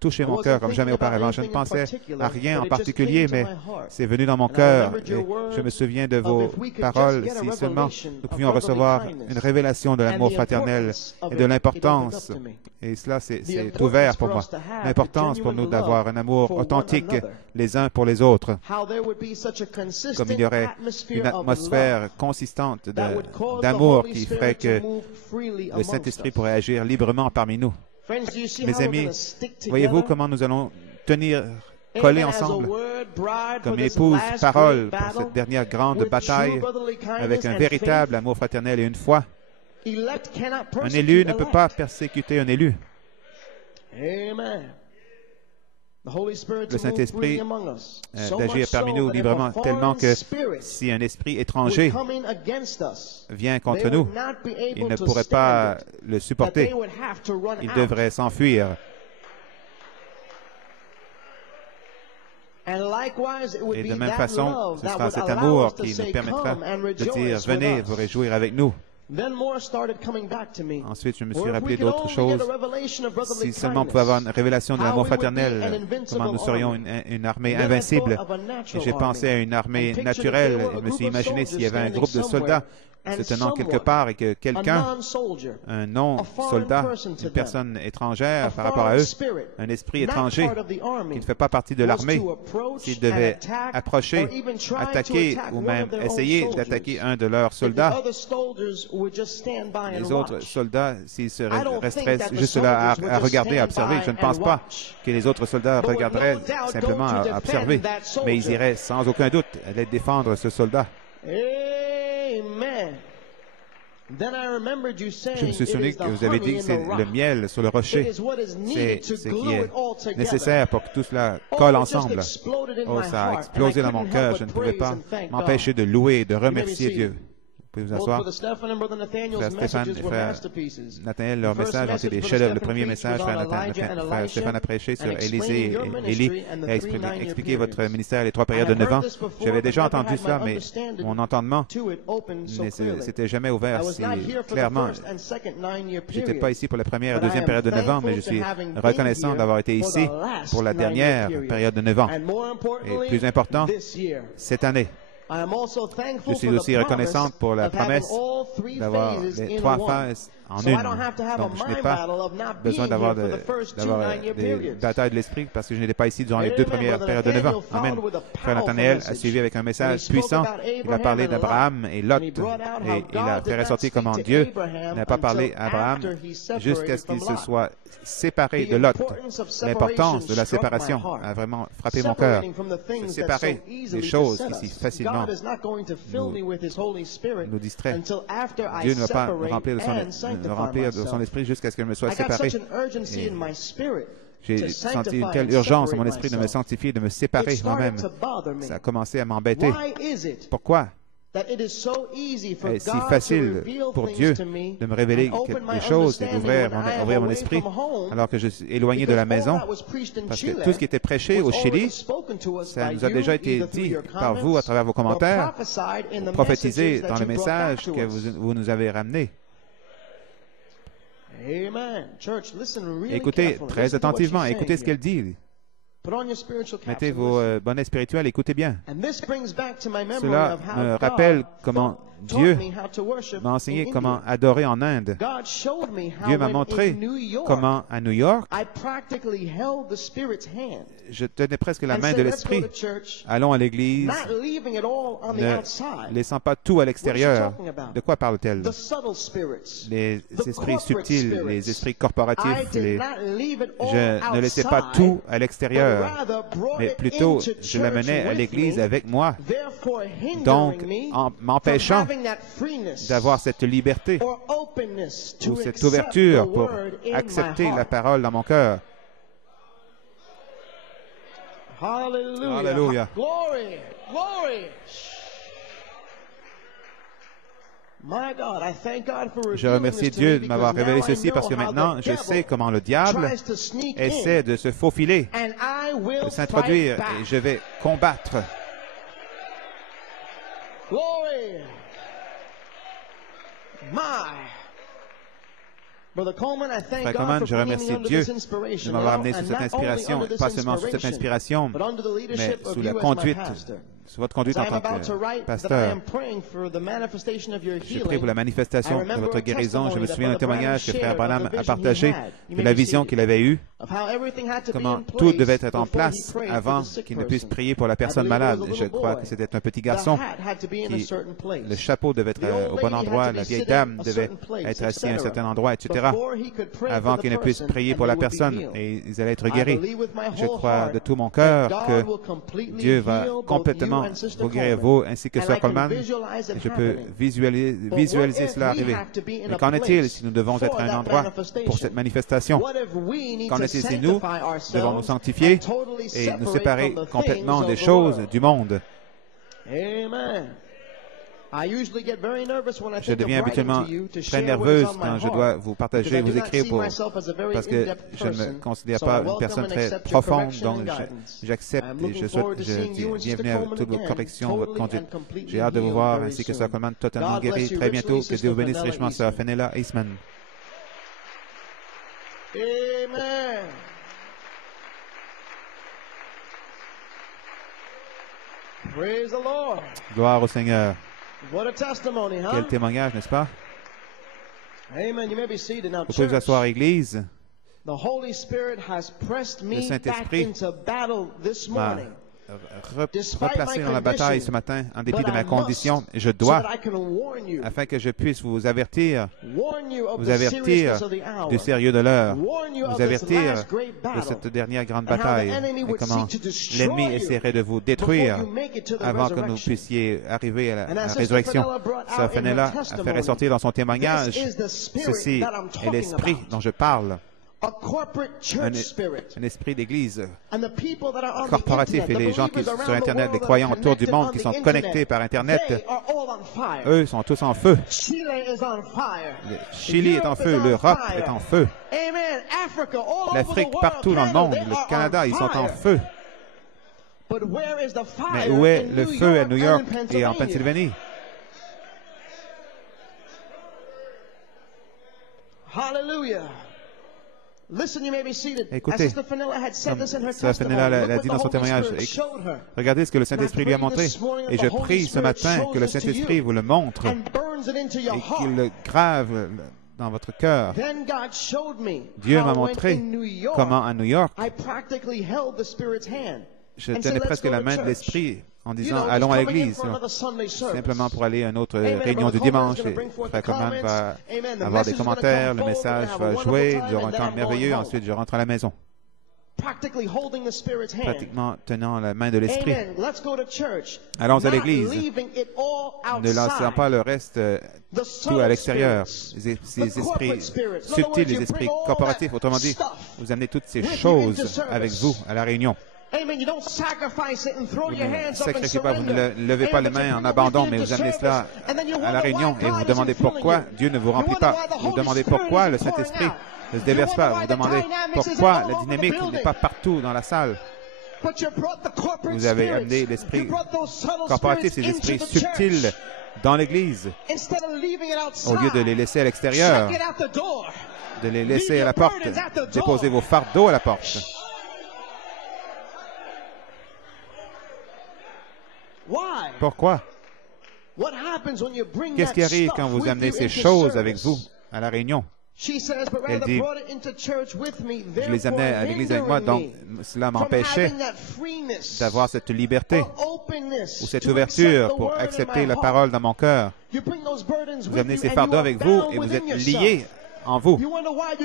touché mon cœur comme jamais auparavant. Je ne pensais à rien en particulier, mais c'est venu dans mon cœur. Et je me souviens de vos paroles. Si seulement nous pouvions recevoir une révélation de l'amour fraternel et de l'importance, et cela c'est ouvert pour moi, l'importance pour nous d'avoir un amour authentique les uns pour les autres, comme il y aurait une atmosphère consistante d'amour qui ferait que le Saint-Esprit pourrait agir librement parmi nous. Mes amis, voyez-vous comment nous allons tenir collés ensemble comme une épouse parole pour cette dernière grande bataille avec un véritable amour fraternel et une foi. Un élu ne peut pas persécuter un élu. le Saint-Esprit d'agir parmi nous librement, tellement que si un esprit étranger vient contre nous, il ne pourrait pas le supporter. Il devrait s'enfuir. Et de même façon, ce sera cet amour qui nous permettra de dire, venez vous réjouir avec nous. Ensuite, je me suis rappelé d'autres choses. Si seulement on pouvait avoir une révélation de l'amour fraternel, comment nous serions une armée invincible. Et j'ai pensé à une armée naturelle. Je me suis imaginé s'il y avait un groupe de soldats se tenant quelque part et que quelqu'un, un non-soldat, une personne étrangère par rapport à eux, un esprit étranger qui ne fait pas partie de l'armée, s'il devait approcher, attaquer ou même essayer d'attaquer un de leurs soldats, les autres soldats, s'ils se resteraient juste là à regarder, à observer, je ne pense pas que les autres soldats regarderaient simplement à observer, mais ils iraient sans aucun doute aller défendre ce soldat. Je me suis souvenu que vous avez dit que c'est le miel sur le rocher. C'est ce qui est nécessaire pour que tout cela colle ensemble. Oh, ça a explosé dans mon cœur. Je ne pouvais pas m'empêcher de louer et de remercier Dieu. Vous pouvez vous asseoir. Frère Stéphane et frère Nathanaël, leur message ont été des chefs-d'œuvre. Le premier message, frère Stéphane a prêché sur Élisée et Élie et a expliqué votre ministère les 3 périodes de 9 ans. J'avais déjà entendu cela, mais mon entendement ne s'était jamais ouvert si clairement. Je n'étais pas ici pour la première et deuxième période de 9 ans, mais je suis reconnaissant d'avoir été ici pour la dernière période de 9 ans. Et plus important, cette année. Je suis aussi reconnaissante pour la promesse d'avoir les 3 phases en une. Donc, je n'ai pas besoin d'avoir des batailles de l'esprit parce que je n'étais pas ici durant les 2 premières périodes de 9 ans. Amen. Frère Nathanaël a suivi avec un message puissant. Il a parlé d'Abraham et Lot. Et il a fait ressortir comment Dieu n'a pas parlé à Abraham jusqu'à ce qu'il se soit séparé de Lot. L'importance de la séparation a vraiment frappé mon cœur. Se séparer des choses qui si facilement nous distraient. Dieu ne va pas me remplir de son esprit jusqu'à ce que je me sois séparé. J'ai senti une telle urgence dans mon esprit de me sanctifier, de me séparer moi-même. Ça a commencé à m'embêter. Pourquoi est si facile pour Dieu de me révéler quelque chose et d'ouvrir mon esprit alors que je suis éloigné de la maison? Parce que tout ce qui était prêché au Chili, ça nous a déjà été dit par vous à travers vos commentaires, prophétisé dans le message que vous nous avez ramené. Écoutez très attentivement, écoutez ce qu'elle dit. Mettez vos bonnets spirituels, écoutez bien. Cela me rappelle comment Dieu m'a enseigné comment adorer en Inde. Dieu m'a montré comment à New York, je tenais presque la main de l'Esprit. Allons à l'Église, ne laissant pas tout à l'extérieur. De quoi parle-t-elle? Les esprits subtils, les esprits corporatifs. Je ne laissais pas tout à l'extérieur, mais plutôt je l'amenais à l'Église avec moi. Donc, en m'empêchant d'avoir cette liberté ou cette ouverture pour accepter la parole dans mon cœur. Alléluia. Je remercie Dieu de m'avoir révélé ceci parce que maintenant, je sais comment le diable essaie de se faufiler, de s'introduire, et je vais combattre. Frère Coleman, je remercie Dieu de m'avoir amené sur cette inspiration, pas seulement sur cette inspiration, mais sous la conduite, sous votre conduite en tant que pasteur. Je prie pour la manifestation de votre guérison. Je me souviens d'un témoignage que Frère Branham a partagé de la vision qu'il avait eue, comment tout devait être en place avant qu'il ne puisse prier pour la personne malade. Je crois que c'était un petit garçon qui, le chapeau devait être au bon endroit, la vieille dame devait être assise à un certain endroit, etc., avant qu'il ne puisse prier pour la personne et ils allaient être guéris. Je crois de tout mon cœur que Dieu va complètement vraiment vous guérir, vous ainsi que Sœur Coleman. Et je peux visualiser cela arriver. Mais qu'en est-il si nous devons être à un endroit pour cette manifestation? Qu'en est-il si nous devons nous sanctifier et nous séparer complètement des choses du monde? Je deviens habituellement très nerveuse quand je dois vous partager, vous écrire parce que je ne me considère pas une personne très profonde, donc j'accepte et je dis bienvenue à toutes vos corrections, votre conduite. J'ai hâte de vous voir ainsi que Sœur Coleman totalement guérie très bientôt. Que Dieu vous bénisse richement, Sœur Fenella Eastman. Amen. Praise the Lord. Gloire au Seigneur. What a testimony, huh? Quel témoignage, n'est-ce pas? Amen. You may be seated now. Vous pouvez vous asseoir, Église. The Holy Spirit has pressed me back into battle this morning. Replacé dans la bataille ce matin, en dépit de ma condition, je dois, afin que je puisse vous avertir du sérieux de l'heure, vous avertir de cette dernière grande bataille et comment l'ennemi essaierait de vous détruire avant que nous puissiez arriver à la résurrection. Sœur Fenella a fait ressortir dans son témoignage, ceci est l'esprit dont je parle. Un esprit d'église corporatif et les gens qui sont sur Internet, les croyants autour du monde qui sont connectés par Internet, eux sont tous en feu. Le Chili est en feu, l'Europe est en feu. L'Afrique, partout dans le monde, le Canada, ils sont en feu. Mais où est le feu à New York et en Pennsylvanie? Hallelujah. Écoutez, Sœur Fenella l'a dit dans son témoignage. Regardez ce que le Saint-Esprit lui a montré. Et je prie ce matin que le Saint-Esprit vous le montre et qu'il le grave dans votre cœur. Dieu m'a montré comment à New York, je tenais presque la main de l'Esprit en disant « Allons à l'église », simplement pour aller à une autre réunion du dimanche. Et Frère Coleman va avoir des commentaires, le message va jouer, il y aura un temps merveilleux, ensuite je rentre à la maison. Pratiquement tenant la main de l'Esprit. Allons à l'église. Ne laissons pas le reste tout à l'extérieur. Ces esprits subtils, les esprits corporatifs, autrement dit, vous amenez toutes ces choses avec vous à la réunion. Vous ne sacrifiez pas, vous ne levez pas les mains en abandon, mais vous amenez cela à la réunion et vous demandez pourquoi Dieu ne vous remplit pas. Vous demandez pourquoi le Saint-Esprit ne se déverse pas. Vous demandez pourquoi la dynamique n'est pas partout dans la salle. Vous avez amené l'esprit corporatif, ces esprits subtils dans l'Église, au lieu de les laisser à l'extérieur, de les laisser à la porte. Déposez vos fardeaux à la porte. Pourquoi? Qu'est-ce qui arrive quand vous amenez ces choses avec vous à la réunion? Elle dit, je les amenais à l'église avec moi, donc cela m'empêchait d'avoir cette liberté ou cette ouverture pour accepter la parole dans mon cœur. Vous amenez ces fardeaux avec vous et vous êtes liés en vous. Vous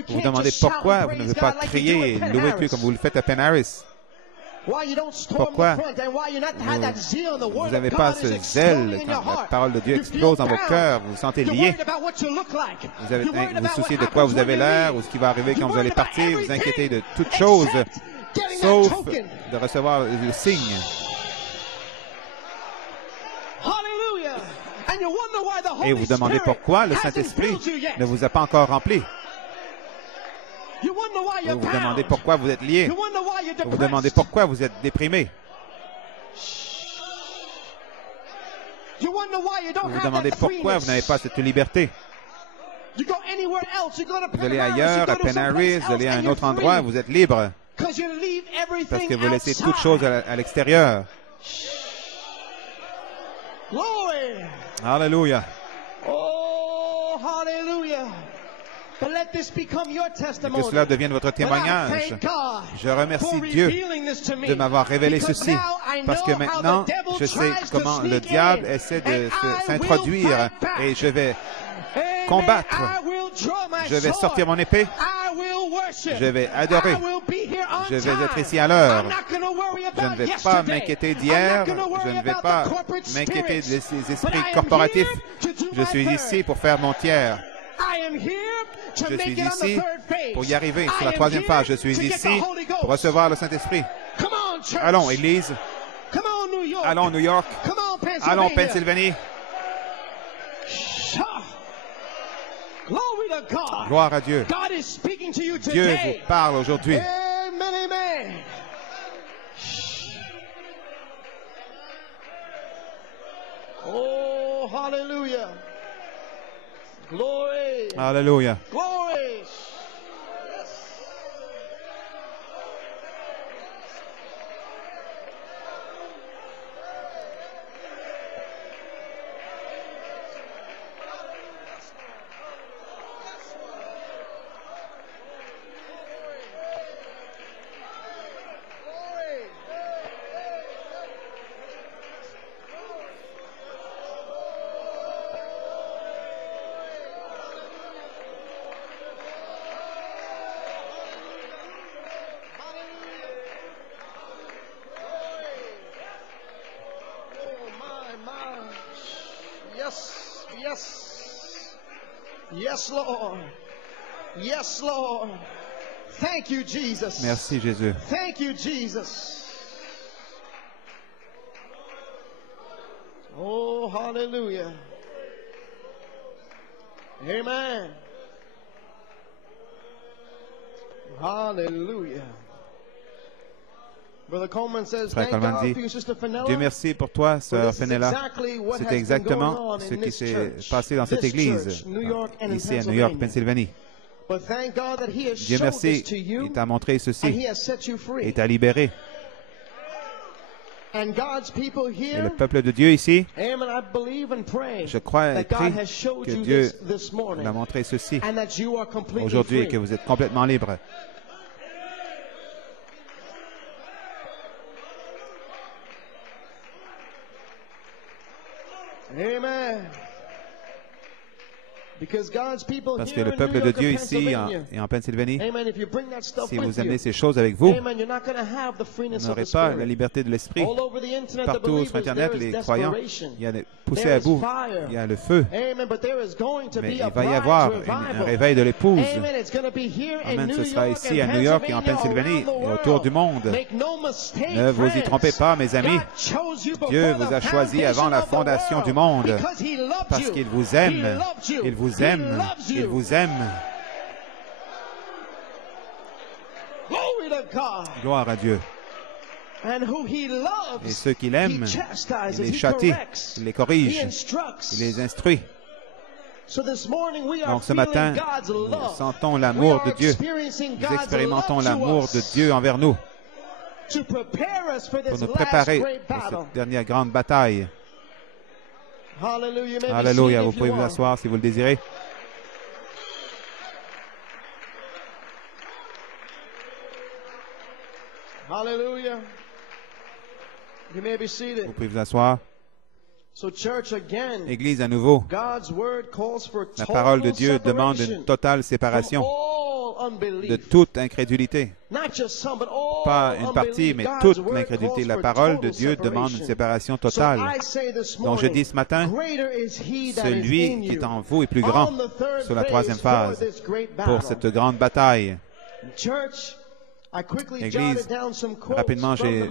vous demandez pourquoi vous ne pouvez pas crier et louer Dieu comme vous le faites à Penn Harris. Pourquoi vous n'avez pas ce zèle quand la parole de Dieu explose dans vos cœurs, vous vous sentez liés. Vous vous souciez de quoi vous avez l'air ou ce qui va arriver quand vous allez partir, vous vous inquiétez de toutes choses, sauf de recevoir le signe. Et vous demandez pourquoi le Saint-Esprit ne vous a pas encore rempli. Vous vous demandez pourquoi vous êtes lié. Vous vous demandez pourquoi vous êtes déprimé. Vous vous demandez pourquoi vous n'avez pas cette liberté. Vous allez ailleurs, à Penn Harris, vous allez à un autre endroit, vous êtes libre. Parce que vous laissez toutes choses à l'extérieur. Alléluia. Oh, hallelujah. Que cela devienne votre témoignage. Je remercie Dieu de m'avoir révélé ceci, parce que maintenant, je sais comment le diable essaie de s'introduire et je vais combattre. Je vais sortir mon épée. Je vais adorer. Je vais être ici à l'heure. Je ne vais pas m'inquiéter d'hier. Je ne vais pas m'inquiéter des esprits corporatifs. Je suis ici pour faire mon tiers. Je suis ici pour y arriver sur la troisième phase. Je suis ici pour recevoir le Saint-Esprit. Allons, Église. Allons, New York. Allons, Pennsylvanie. Gloire à Dieu. Dieu vous parle aujourd'hui. Oh, hallelujah. Glory. Alléluia. Glory. Yes, Lord. Yes, Lord. Thank you, Jesus. Merci, Jésus. Thank you, Jesus. Oh, hallelujah. Amen. Hallelujah. Frère Coleman dit, Dieu merci pour toi, sœur Fenella. C'est exactement ce qui s'est passé dans cette église, ici à New York, Pennsylvanie. Dieu merci, il t'a montré ceci, il t'a libéré. Et le peuple de Dieu ici, je crois et prie que Dieu l'a montré ceci aujourd'hui et que vous êtes complètement libre. Amen. Parce que le peuple de Dieu ici et en Pennsylvanie, si vous amenez ces choses avec vous, vous n'aurez pas la liberté de l'esprit. Partout sur Internet, les croyants, il y a des poussées à bout, il y a le feu. Mais il va y avoir un réveil de l'épouse. Amen. Ce sera ici à New York et en Pennsylvanie et autour du monde. Ne vous y trompez pas, mes amis. Dieu vous a choisi avant la fondation du monde parce qu'il vous aime. Il vous aime. Il vous aime. Gloire à Dieu. Et ceux qu'il aime, il les châtie, il les corrige, il les instruit. Donc ce matin, nous sentons l'amour de Dieu. Nous expérimentons l'amour de Dieu envers nous pour nous préparer pour cette dernière grande bataille. Alléluia. Vous pouvez vous asseoir si vous le désirez. Hallelujah. You may be seated. Vous pouvez vous asseoir. So church again, Église à nouveau, God's word calls for la parole de Dieu demande une totale séparation de toute incrédulité. Pas une partie, mais toute l'incrédulité. La parole de Dieu demande une séparation totale. Donc je dis ce matin, celui qui est en vous est plus grand sur la troisième phase pour cette grande bataille. Église, rapidement, j'ai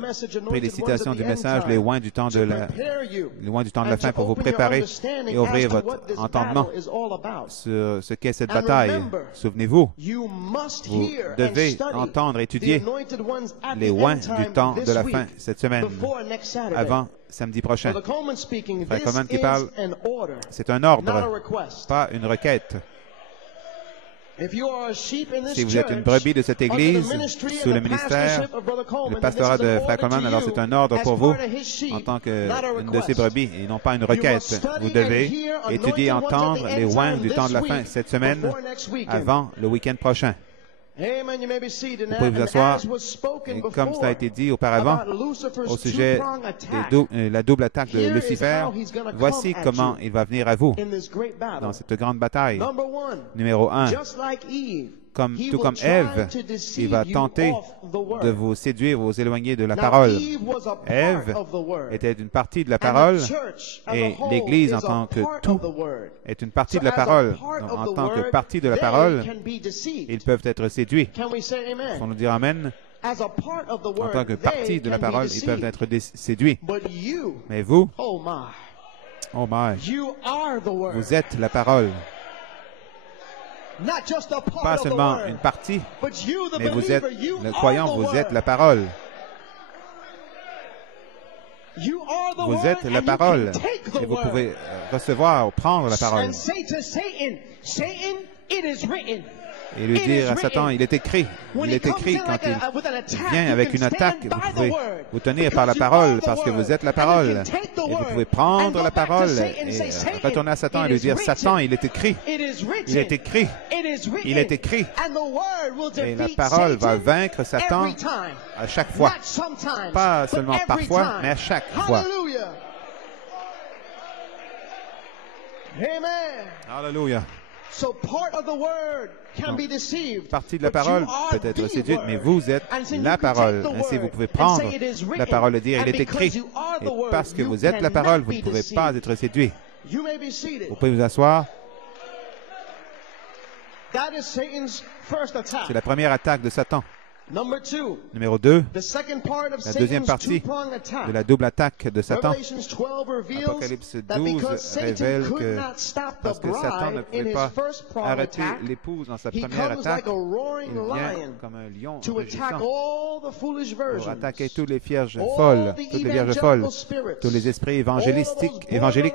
pris les citations du message, les loin du temps de la fin pour vous préparer et ouvrir votre entendement sur ce qu'est cette bataille. Souvenez-vous, vous devez entendre, étudier les loin du temps de la fin cette semaine, avant samedi prochain. Frère Coleman qui parle, c'est un ordre, pas une requête. Si vous êtes une brebis de cette Église, sous le ministère, le pastorat de Frère Coleman, alors c'est un ordre pour vous en tant qu'une de ces brebis et non pas une requête. Vous devez étudier et entendre les oins du temps de la fin cette semaine avant le week-end prochain. Vous pouvez vous asseoir. Et comme cela a été dit auparavant au sujet de la double attaque de Lucifer, voici comment il va venir à vous dans cette grande bataille. Numéro 1. tout comme Ève, il va tenter de vous séduire, vous éloigner de la parole. Ève était une partie de la parole et l'Église en tant que tout est une partie de la parole. Donc, en tant que partie de la parole, ils peuvent être séduits. On nous dire Amen. En tant que partie de la parole, ils peuvent être séduits. Mais vous, oh my, vous êtes la parole. Pas seulement une partie, mais vous êtes le croyant, vous êtes la parole. Vous êtes la parole et vous pouvez recevoir ou prendre la parole. Et lui dire à Satan, il est écrit. Il est écrit quand il vient avec une attaque, vous pouvez vous tenir par la parole parce que vous êtes la parole. Et vous pouvez prendre la parole et retourner à Satan et lui dire, Satan, il est écrit. Il est écrit. Il est écrit. Et la parole va vaincre Satan à chaque fois. Pas seulement parfois, mais à chaque fois. Alléluia. Partie de la parole peut être séduite, mais vous êtes la parole. Ainsi, vous pouvez prendre la parole et dire, il est écrit. Et parce que vous êtes la parole, vous ne pouvez pas être séduit. Vous pouvez vous asseoir. C'est la première attaque de Satan. Numéro 2, la deuxième partie de la double attaque de Satan. Apocalypse 12 révèle que parce que Satan ne pouvait pas arrêter l'épouse dans sa première attaque, il vient comme un lion rugissant pour attaquer toutes les vierges folles, tous les esprits évangéliques,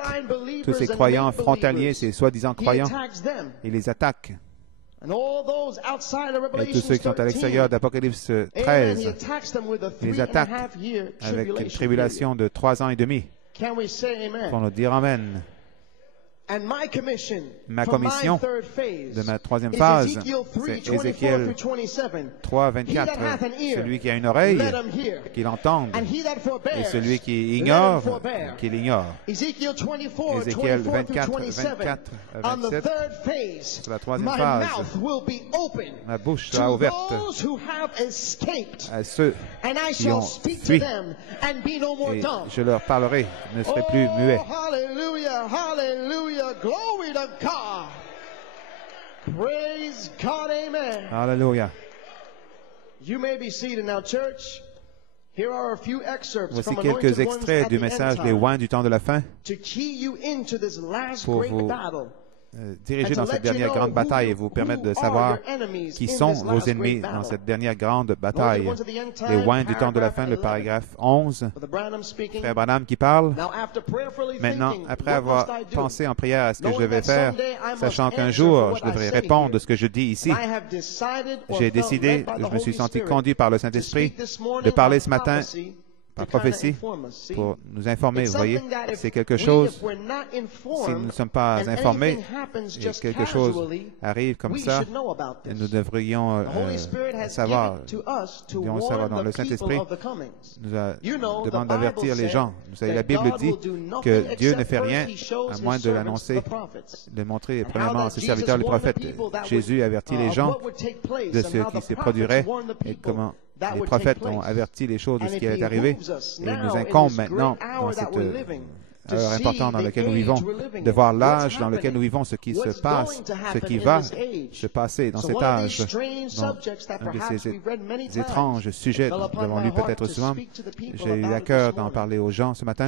tous ces croyants frontaliers, ces soi-disant croyants, il les attaque. Et tous ceux qui sont à l'extérieur d'Apocalypse 13, il les attaque avec une tribulation de 3 ans et demi. Pour nous dire Amen. Ma commission de ma troisième phase, c'est Ézéchiel 3, 24. Celui qui a une oreille, qu'il entende, et celui qui ignore, qu'il ignore. Ézéchiel 24, 24 à 27. C'est la troisième phase. Ma bouche sera ouverte à ceux qui ont fui, et je leur parlerai, je ne serai plus muet. Glory to God. Praise God. Amen. Alléluia. You may be seated now, church. Here are a few excerpts Voici from quelques extraits du message Les Oins du temps de la fin pour vous diriger dans cette dernière grande bataille et vous permettre de savoir qui sont vos ennemis dans cette dernière grande bataille. Les Oins du temps de la fin, le paragraphe 11. Frère Branham qui parle. Maintenant, après avoir pensé en prière à ce que je vais faire, sachant qu'un jour je devrais répondre de ce que je dis ici, j'ai décidé, je me suis senti conduit par le Saint-Esprit de parler ce matin par prophétie pour nous informer. Vous voyez, c'est quelque chose, si nous ne sommes pas informés, et quelque chose arrive comme ça, et nous devrions savoir. Nous devons savoir. Donc, le Saint-Esprit nous demande d'avertir les gens. Vous savez, la Bible dit que Dieu ne fait rien à moins de l'annoncer, de montrer premièrement à ses serviteurs les prophètes. Jésus avertit les gens de ce qui se produirait et comment les prophètes ont averti les choses de ce qui allait arriver. Et il nous incombe maintenant, dans cette heure importante dans laquelle nous vivons, de voir l'âge dans lequel nous vivons, ce qui se passe, ce qui va se passer dans cet âge. Donc, un de ces étranges sujets dont nous avons lu peut-être souvent, j'ai eu à cœur d'en parler aux gens ce matin.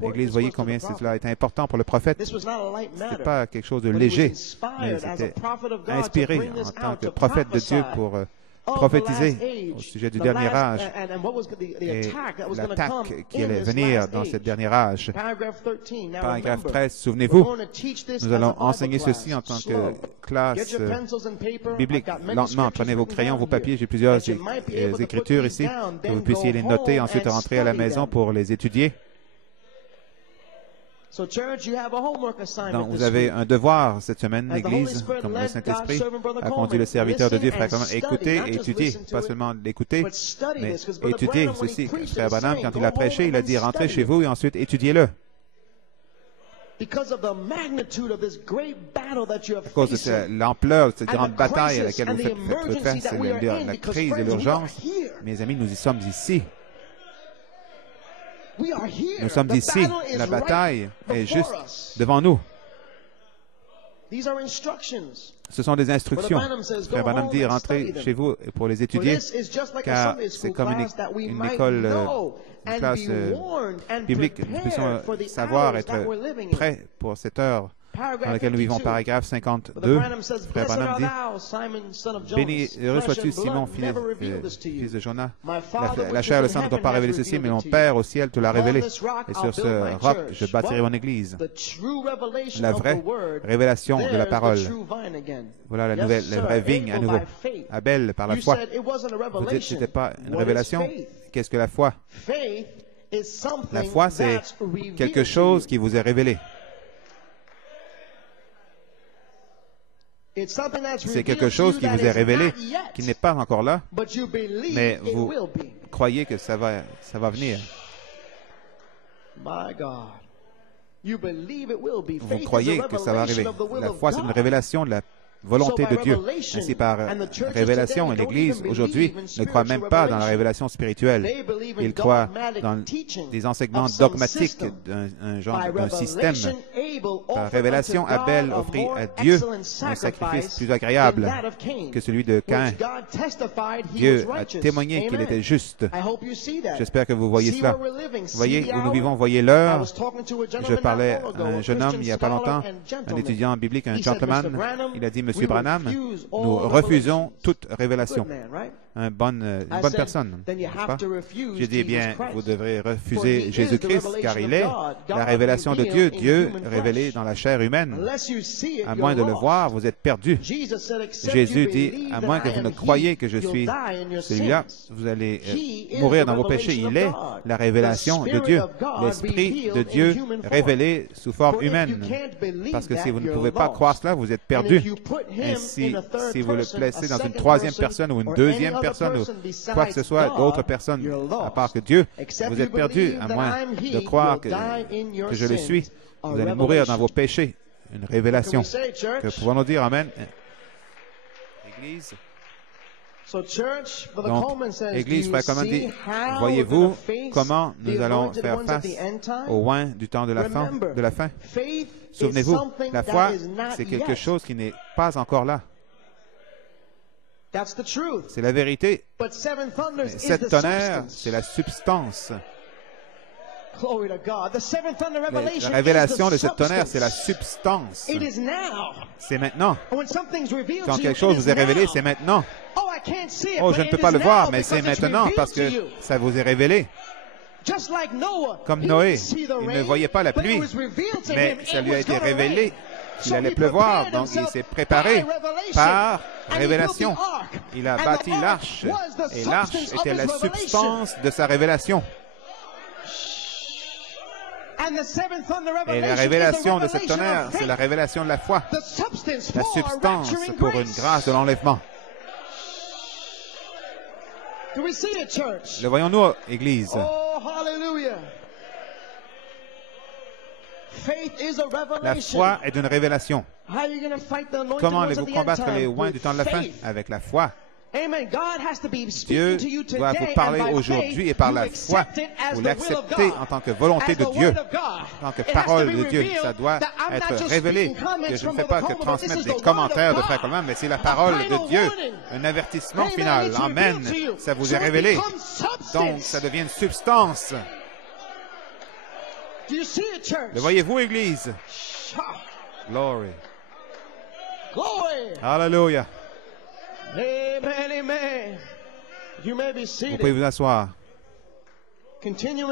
L'Église, voyez combien cela est important pour le prophète. Ce n'était pas quelque chose de léger, mais c'était inspiré en tant que prophète de Dieu pour prophétiser au sujet du dernier âge et l'attaque qui allait venir dans ce dernier âge. Paragraphe 13, souvenez-vous, nous allons enseigner ceci en tant que classe biblique. Lentement, prenez vos crayons, vos papiers, j'ai plusieurs écritures ici, que vous puissiez les noter, ensuite rentrer à la maison pour les étudier. Donc, vous avez un devoir cette semaine, l'Église, comme le Saint-Esprit a conduit le serviteur de Dieu, frère Branham. Écoutez et étudiez, pas seulement l'écouter, mais étudiez ceci. Frère Branham, quand il a prêché, il a dit, rentrez chez vous et ensuite étudiez-le. À cause de l'ampleur de cette grande bataille à laquelle vous faites face, c'est la crise de l'urgence. Mes amis, nous y sommes ici. Nous sommes ici. La bataille est juste devant nous. Ce sont des instructions. Frère Branham dit, rentrez chez vous pour les étudier, car c'est comme une école, une classe biblique. Nous puissions savoir être prêts pour cette heure dans laquelle nous vivons. Paragraphe 52, Frère Branham dit, béni, heureux sois-tu, Simon, fils de Jonas. La chair et le sang ne t'ont pas révélé ceci, mais mon Père au ciel te l'a révélé. Et sur ce roc, je bâtirai mon église. La vraie révélation de la parole. Voilà la vraie vigne à nouveau. Abel, par la foi. Vous dites que ce n'était pas une révélation. Qu'est-ce que la foi? La foi, c'est quelque chose qui vous est révélé. C'est quelque chose qui vous est révélé, qui n'est pas encore là, mais vous croyez que ça va venir. Vous croyez que ça va arriver. La foi, c'est une révélation de la volonté de Dieu. Ainsi, par révélation, et l'Église, aujourd'hui, ne croit même pas dans la révélation spirituelle. Il croit dans des enseignements dogmatiques d'un système. Par révélation, Abel offrit à Dieu un sacrifice plus agréable que celui de Caïn. Dieu a témoigné qu'il était juste. J'espère que vous voyez cela. Vous voyez où nous vivons, voyez l'heure. Je parlais à un jeune homme il n'y a pas longtemps, un étudiant biblique, un gentleman. Il a dit, Monsieur Branham, nous refusons toute révélation. Une bonne personne, n'est-ce pas? J'ai dit, eh bien, vous devrez refuser Jésus-Christ, car il est la révélation de Dieu, Dieu révélé dans la chair humaine. À moins de le voir, vous êtes perdu. Jésus dit, à moins que vous ne croyiez que je suis celui-là, vous allez mourir dans vos péchés. Il est la révélation de Dieu, l'Esprit de Dieu révélé sous forme humaine. Parce que si vous ne pouvez pas croire cela, vous êtes perdu. Ainsi, si vous le placez dans une troisième personne ou une deuxième personne ou quoi que ce soit d'autres personnes à part que Dieu, vous êtes perdu, à moins de croire que je le suis. Vous allez mourir dans vos péchés. Une révélation. Que pouvons-nous dire? Amen. Église. Donc, Église, Frère Coleman dit, voyez-vous comment nous allons faire face au oint du temps de la fin? Souvenez-vous, la foi, c'est quelque chose qui n'est pas encore là. C'est la vérité. Mais sept tonnerres, c'est la substance. La révélation de cette tonnerre, c'est la substance. C'est maintenant. Quand quelque chose vous est révélé, c'est maintenant. Oh, je ne peux pas le voir, mais c'est maintenant parce que ça vous est révélé. Comme Noé, il ne voyait pas la pluie, mais ça lui a été révélé qu'il allait pleuvoir, donc il s'est préparé par révélation. Il a bâti l'arche, et l'arche était la substance de sa révélation. Et la révélation de cette tonnerre, c'est la révélation de la foi. La substance pour une grâce de l'enlèvement. Le voyons-nous, Église? La foi est une révélation. Comment allez-vous combattre les oints du temps de la fin? Avec la foi. Dieu doit vous parler aujourd'hui et par la foi, vous l'acceptez en tant que volonté de Dieu, en tant que parole de Dieu. Ça doit être révélé, que je ne fais pas que transmettre des commentaires de Frère Coleman, mais c'est la parole de Dieu, un avertissement final. Amen. Ça vous est révélé. Donc, ça devient une substance. Le voyez-vous, Église? Glory. Hallelujah. Vous pouvez vous asseoir. Continuons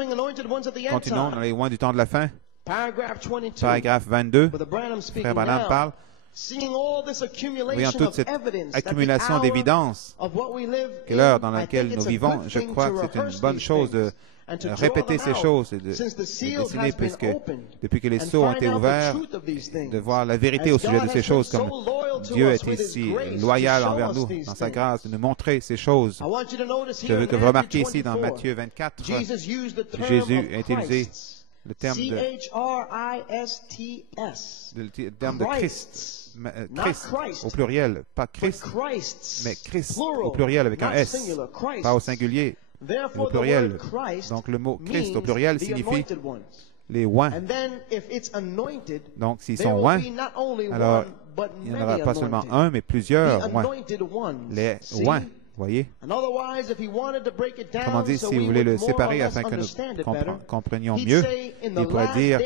dans les oints du temps de la fin. Paragraphe 22. Frère Branham parle. Voyant toute cette accumulation d'évidence, que l'heure dans laquelle nous vivons, je crois que c'est une bonne chose de répéter ces choses et de dessiner, puisque depuis que les sceaux ont été ouverts, de voir la vérité au sujet de ces choses, comme Dieu est ici loyal envers nous, dans sa grâce, de nous montrer ces choses. Je veux que vous remarquiez ici dans Matthieu 24, Jésus a utilisé le terme de Christ, Christ au pluriel, pas Christ, mais Christ au pluriel avec un S, pas au singulier, mais au pluriel. Donc le mot Christ au pluriel signifie les oints. Donc s'ils sont oints, alors il n'y en aura pas seulement un, mais plusieurs oints. Les oints. Voyez? Comment dire, si vous voulez le séparer afin que nous comprenions mieux, il pourrait dire,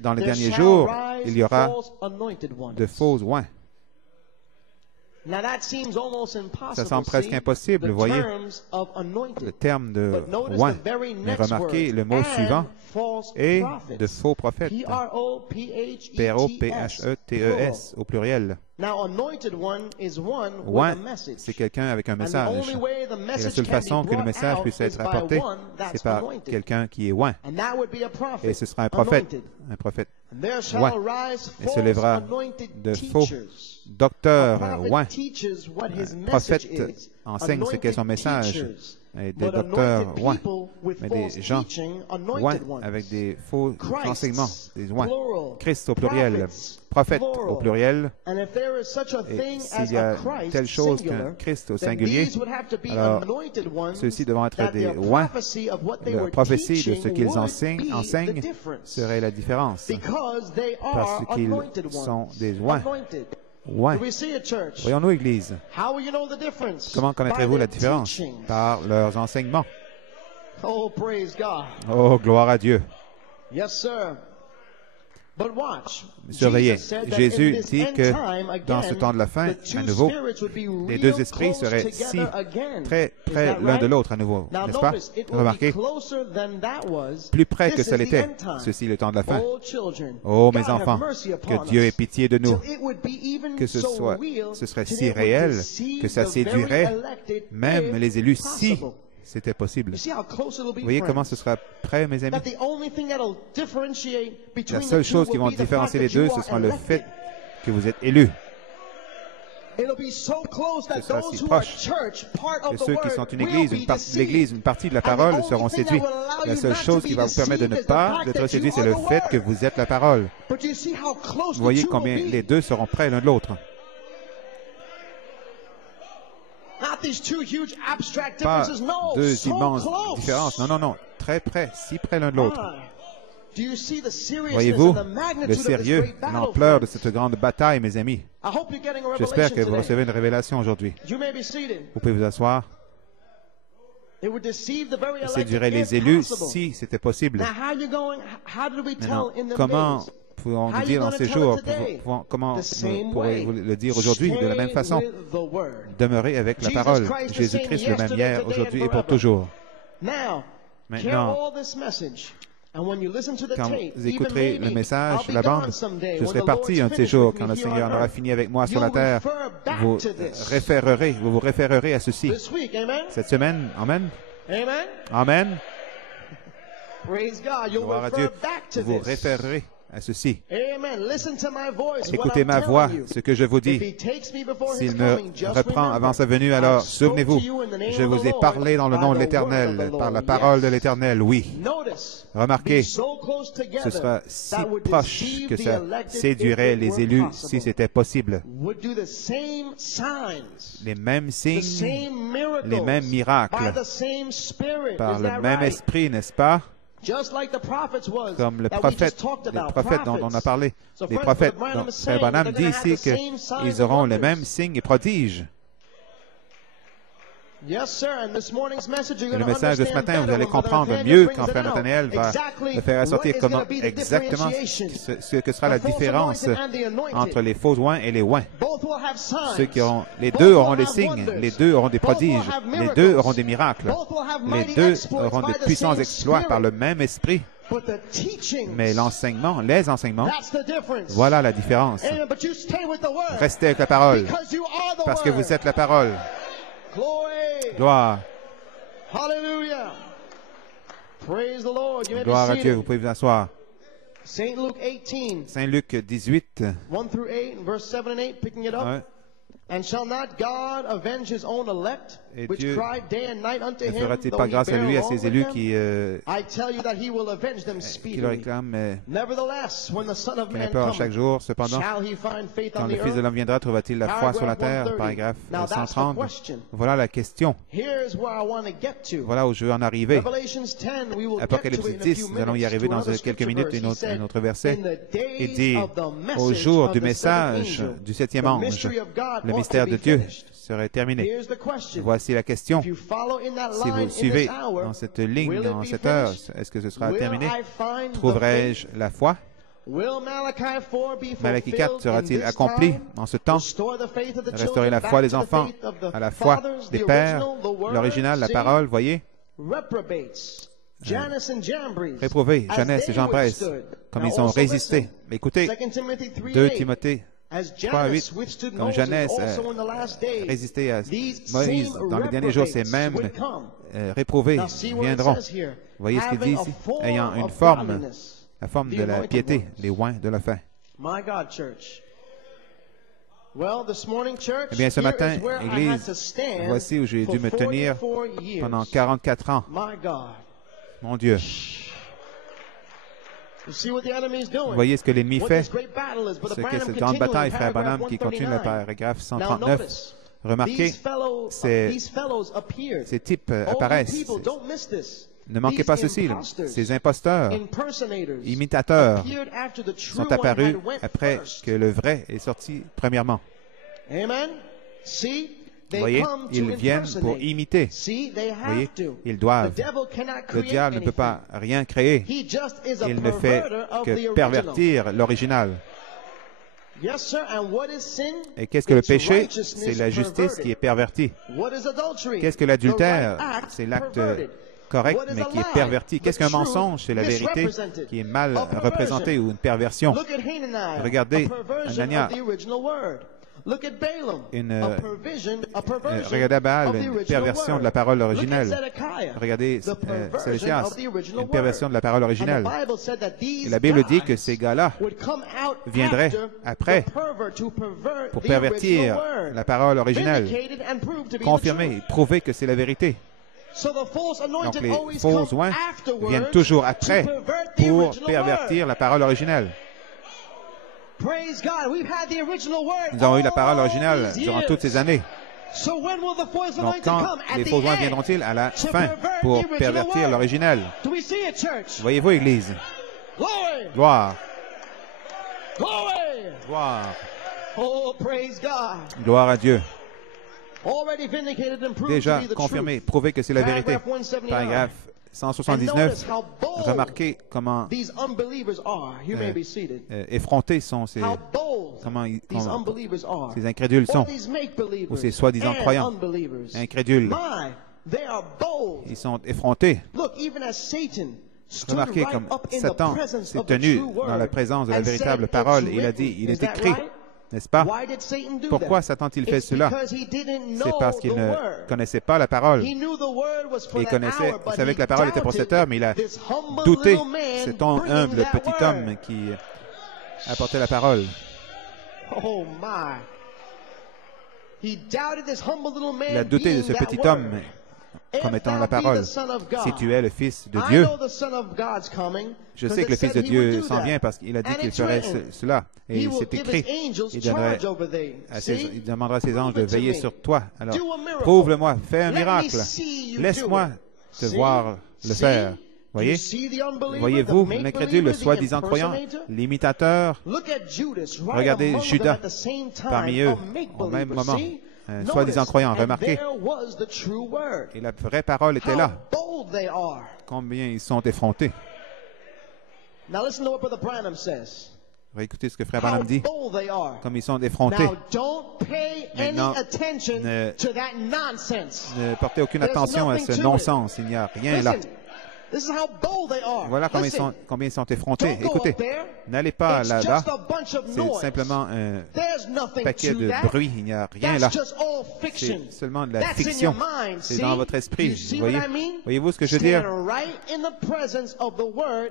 dans les derniers jours, il y aura de faux oints. Ça semble presque impossible, vous voyez, le terme de oint. Mais remarquez le mot suivant, et de faux prophètes. P-R-O-P-H-E-T-E-S, au pluriel. Oint, c'est quelqu'un avec un message. Et la seule façon que le message puisse être apporté, c'est par quelqu'un qui est oint. Et ce sera un prophète oint. Et se lèvera de faux docteurs oint. Prophète enseigne ce qu'est son message. Et des docteurs oint, mais des gens oint avec des faux enseignements, des oints. Christ au pluriel, prophète au pluriel. Et s'il y a telle chose qu'un Christ au singulier, alors ceux-ci devront être des oints. La prophétie de ce qu'ils enseignent serait la différence, parce qu'ils sont des oints. Ouais. Voyons-nous, Église. Comment connaîtrez-vous la différence? Par leurs enseignements. Oh, gloire à Dieu. Surveillez. Jésus dit que dans ce temps de la fin, à nouveau, les deux esprits seraient si très près l'un de l'autre à nouveau, n'est-ce pas? Remarquez, plus près que ça l'était, ceci le temps de la fin. Oh, mes enfants, que Dieu ait pitié de nous, que ce serait si réel que ça séduirait même les élus si c'était possible. Vous voyez comment ce sera prêt, mes amis? La seule chose qui va différencier les deux, ce sera le fait que vous êtes élus. Ce sera si proche que ceux qui sont une église, une partie de la parole seront séduits. La seule chose qui va vous permettre de ne pas être séduits, c'est le fait que vous êtes la parole. Vous voyez combien les deux seront près l'un de l'autre. Pas deux immenses différences. Non, non, non. Très près, si près l'un de l'autre. Voyez-vous le sérieux, l'ampleur de cette grande bataille, mes amis? J'espère que vous recevez une révélation aujourd'hui. Vous pouvez vous asseoir. Ça séduirait les élus si c'était possible. Maintenant, comment pouvons-nous dire dans ces jours? Comment pourrez-vous le dire aujourd'hui? De la même façon, demeurez avec la parole. Jésus-Christ le même hier, aujourd'hui et pour toujours. Maintenant, quand vous écouterez le message, la bande, je serai parti un de ces jours, quand le Seigneur aura fini avec moi sur la terre, vous vous référerez à ceci. Cette semaine, Amen. Amen. Gloire à Dieu. Vous vous référerez à ceci. Écoutez ma voix, ce que je vous dis. S'il me reprend avant sa venue, alors souvenez-vous, je vous ai parlé dans le nom de l'Éternel, par la parole de l'Éternel, oui. Remarquez, ce sera si proche que ça séduirait les élus si c'était possible. Les mêmes signes, les mêmes miracles, par le même esprit, n'est-ce pas? Comme les prophètes dont on a parlé. Les prophètes. Donc, Frère Branham dit ici qu'ils auront les mêmes signes et prodiges. Et le message de ce matin, vous allez comprendre mieux quand Frère Nathanaël va le faire ressortir exactement ce que sera la différence entre les faux oints et les oints. Les deux auront des signes, les deux auront des prodiges, les deux auront des miracles, les deux auront des puissants exploits par le même esprit. Mais les enseignements, voilà la différence. Restez avec la parole, parce que vous êtes la parole. Gloire. Gloire à Dieu. Vous pouvez vous asseoir. Saint Luc 18, Et Dieu ne fera-t-il pas grâce à lui, à ses élus qui le réclament, qui n'a peur chaque jour? Cependant, quand le Fils de l'homme viendra, trouvera-t-il la foi sur la terre? Paragraphe 130. Voilà la question. Voilà où je veux en arriver. Apocalypse 10, nous allons y arriver dans quelques minutes, un autre verset. Il dit, au jour du message du 7e ange, le mystère de Dieu serait terminé. Voici la question. Si vous suivez dans cette ligne, dans cette heure, est-ce que ce sera terminé? Trouverai-je la foi? Malachie 4 sera-t-il accompli en ce temps? Restaurer la foi des enfants à la foi des pères. L'original, la parole, voyez? Réprouvés, Jannes et Jambres, comme ils ont résisté. Écoutez, 2 Timothée 3:8, comme Jannes a résisté à Moïse dans les derniers jours, ces mêmes réprouvés viendront. Voyez ce qu'il dit ici? Ayant une forme, la forme de la piété, les oins de la fin. Eh bien, ce matin, Église, voici où j'ai dû me tenir pendant 44 ans. Mon Dieu. Vous voyez ce que l'ennemi fait? Ce qu'est cette grande bataille, frère Branham, qui continue le paragraphe 139. Remarquez, ces types apparaissent. Ne manquez pas ceci. Ces imposteurs, imitateurs, sont apparus après que le vrai est sorti premièrement. Vous voyez, ils viennent pour imiter. Vous voyez, ils doivent. Le diable ne peut pas rien créer. Il ne fait que pervertir l'original. Et qu'est-ce que le péché? C'est la justice qui est pervertie. Qu'est-ce que l'adultère? C'est l'acte correct, mais qui est perverti. Qu'est-ce qu'un mensonge? C'est la vérité qui est mal représentée ou une perversion. Regardez Anania. Regardez Baal, une perversion de la parole originelle. Regardez Sédécias, une perversion de la parole originelle. Et la Bible dit que ces gars-là viendraient après pour pervertir la parole originelle, confirmer, prouver que c'est la vérité. Donc les faux oins viennent toujours après pour pervertir la parole originelle. Nous avons eu la parole originale durant toutes ces années. Donc quand les faux oins viendront-ils à la fin pour pervertir l'originel? Voyez-vous, Église? Gloire. Gloire. Gloire à Dieu. Déjà confirmé, prouvé que c'est la vérité. Paragraphe 179, remarquez comment effrontés sont ces incrédules sont, ou ces soi-disant croyants, incrédules. Ils sont effrontés. Remarquez comme Satan s'est tenu dans la présence de la véritable parole et il a dit, il est écrit, n'est-ce pas? Pourquoi Satan a-t-il fait cela? C'est parce qu'il ne connaissait pas la parole. Il savait que la parole était pour cette heure, mais il a douté. C'est un humble petit homme qui apportait la parole. Il a douté de ce petit homme comme étant la parole. Si tu es le Fils de Dieu, je sais que le Fils de Dieu s'en vient parce qu'il a dit qu'il ferait cela. Et c'est écrit. Il demandera à ses anges de veiller sur toi. Alors, prouve-le-moi, fais un miracle. Laisse-moi te voir le faire. Voyez-vous, l'incrédule, le soi-disant croyant, l'imitateur. Regardez Judas parmi eux au même moment. Soi-disant croyant, remarquez. Et la vraie parole était là. Combien ils sont effrontés. Écoutez ce que Frère Branham dit. Comme ils sont effrontés. Maintenant, ne portez aucune attention à ce non-sens. Il n'y a rien là. Voilà combien ils sont effrontés. Écoutez, n'allez pas là-bas. C'est simplement un paquet de bruit. Il n'y a rien là. C'est seulement de la fiction. C'est dans votre esprit. Voyez-vous ce que je veux dire?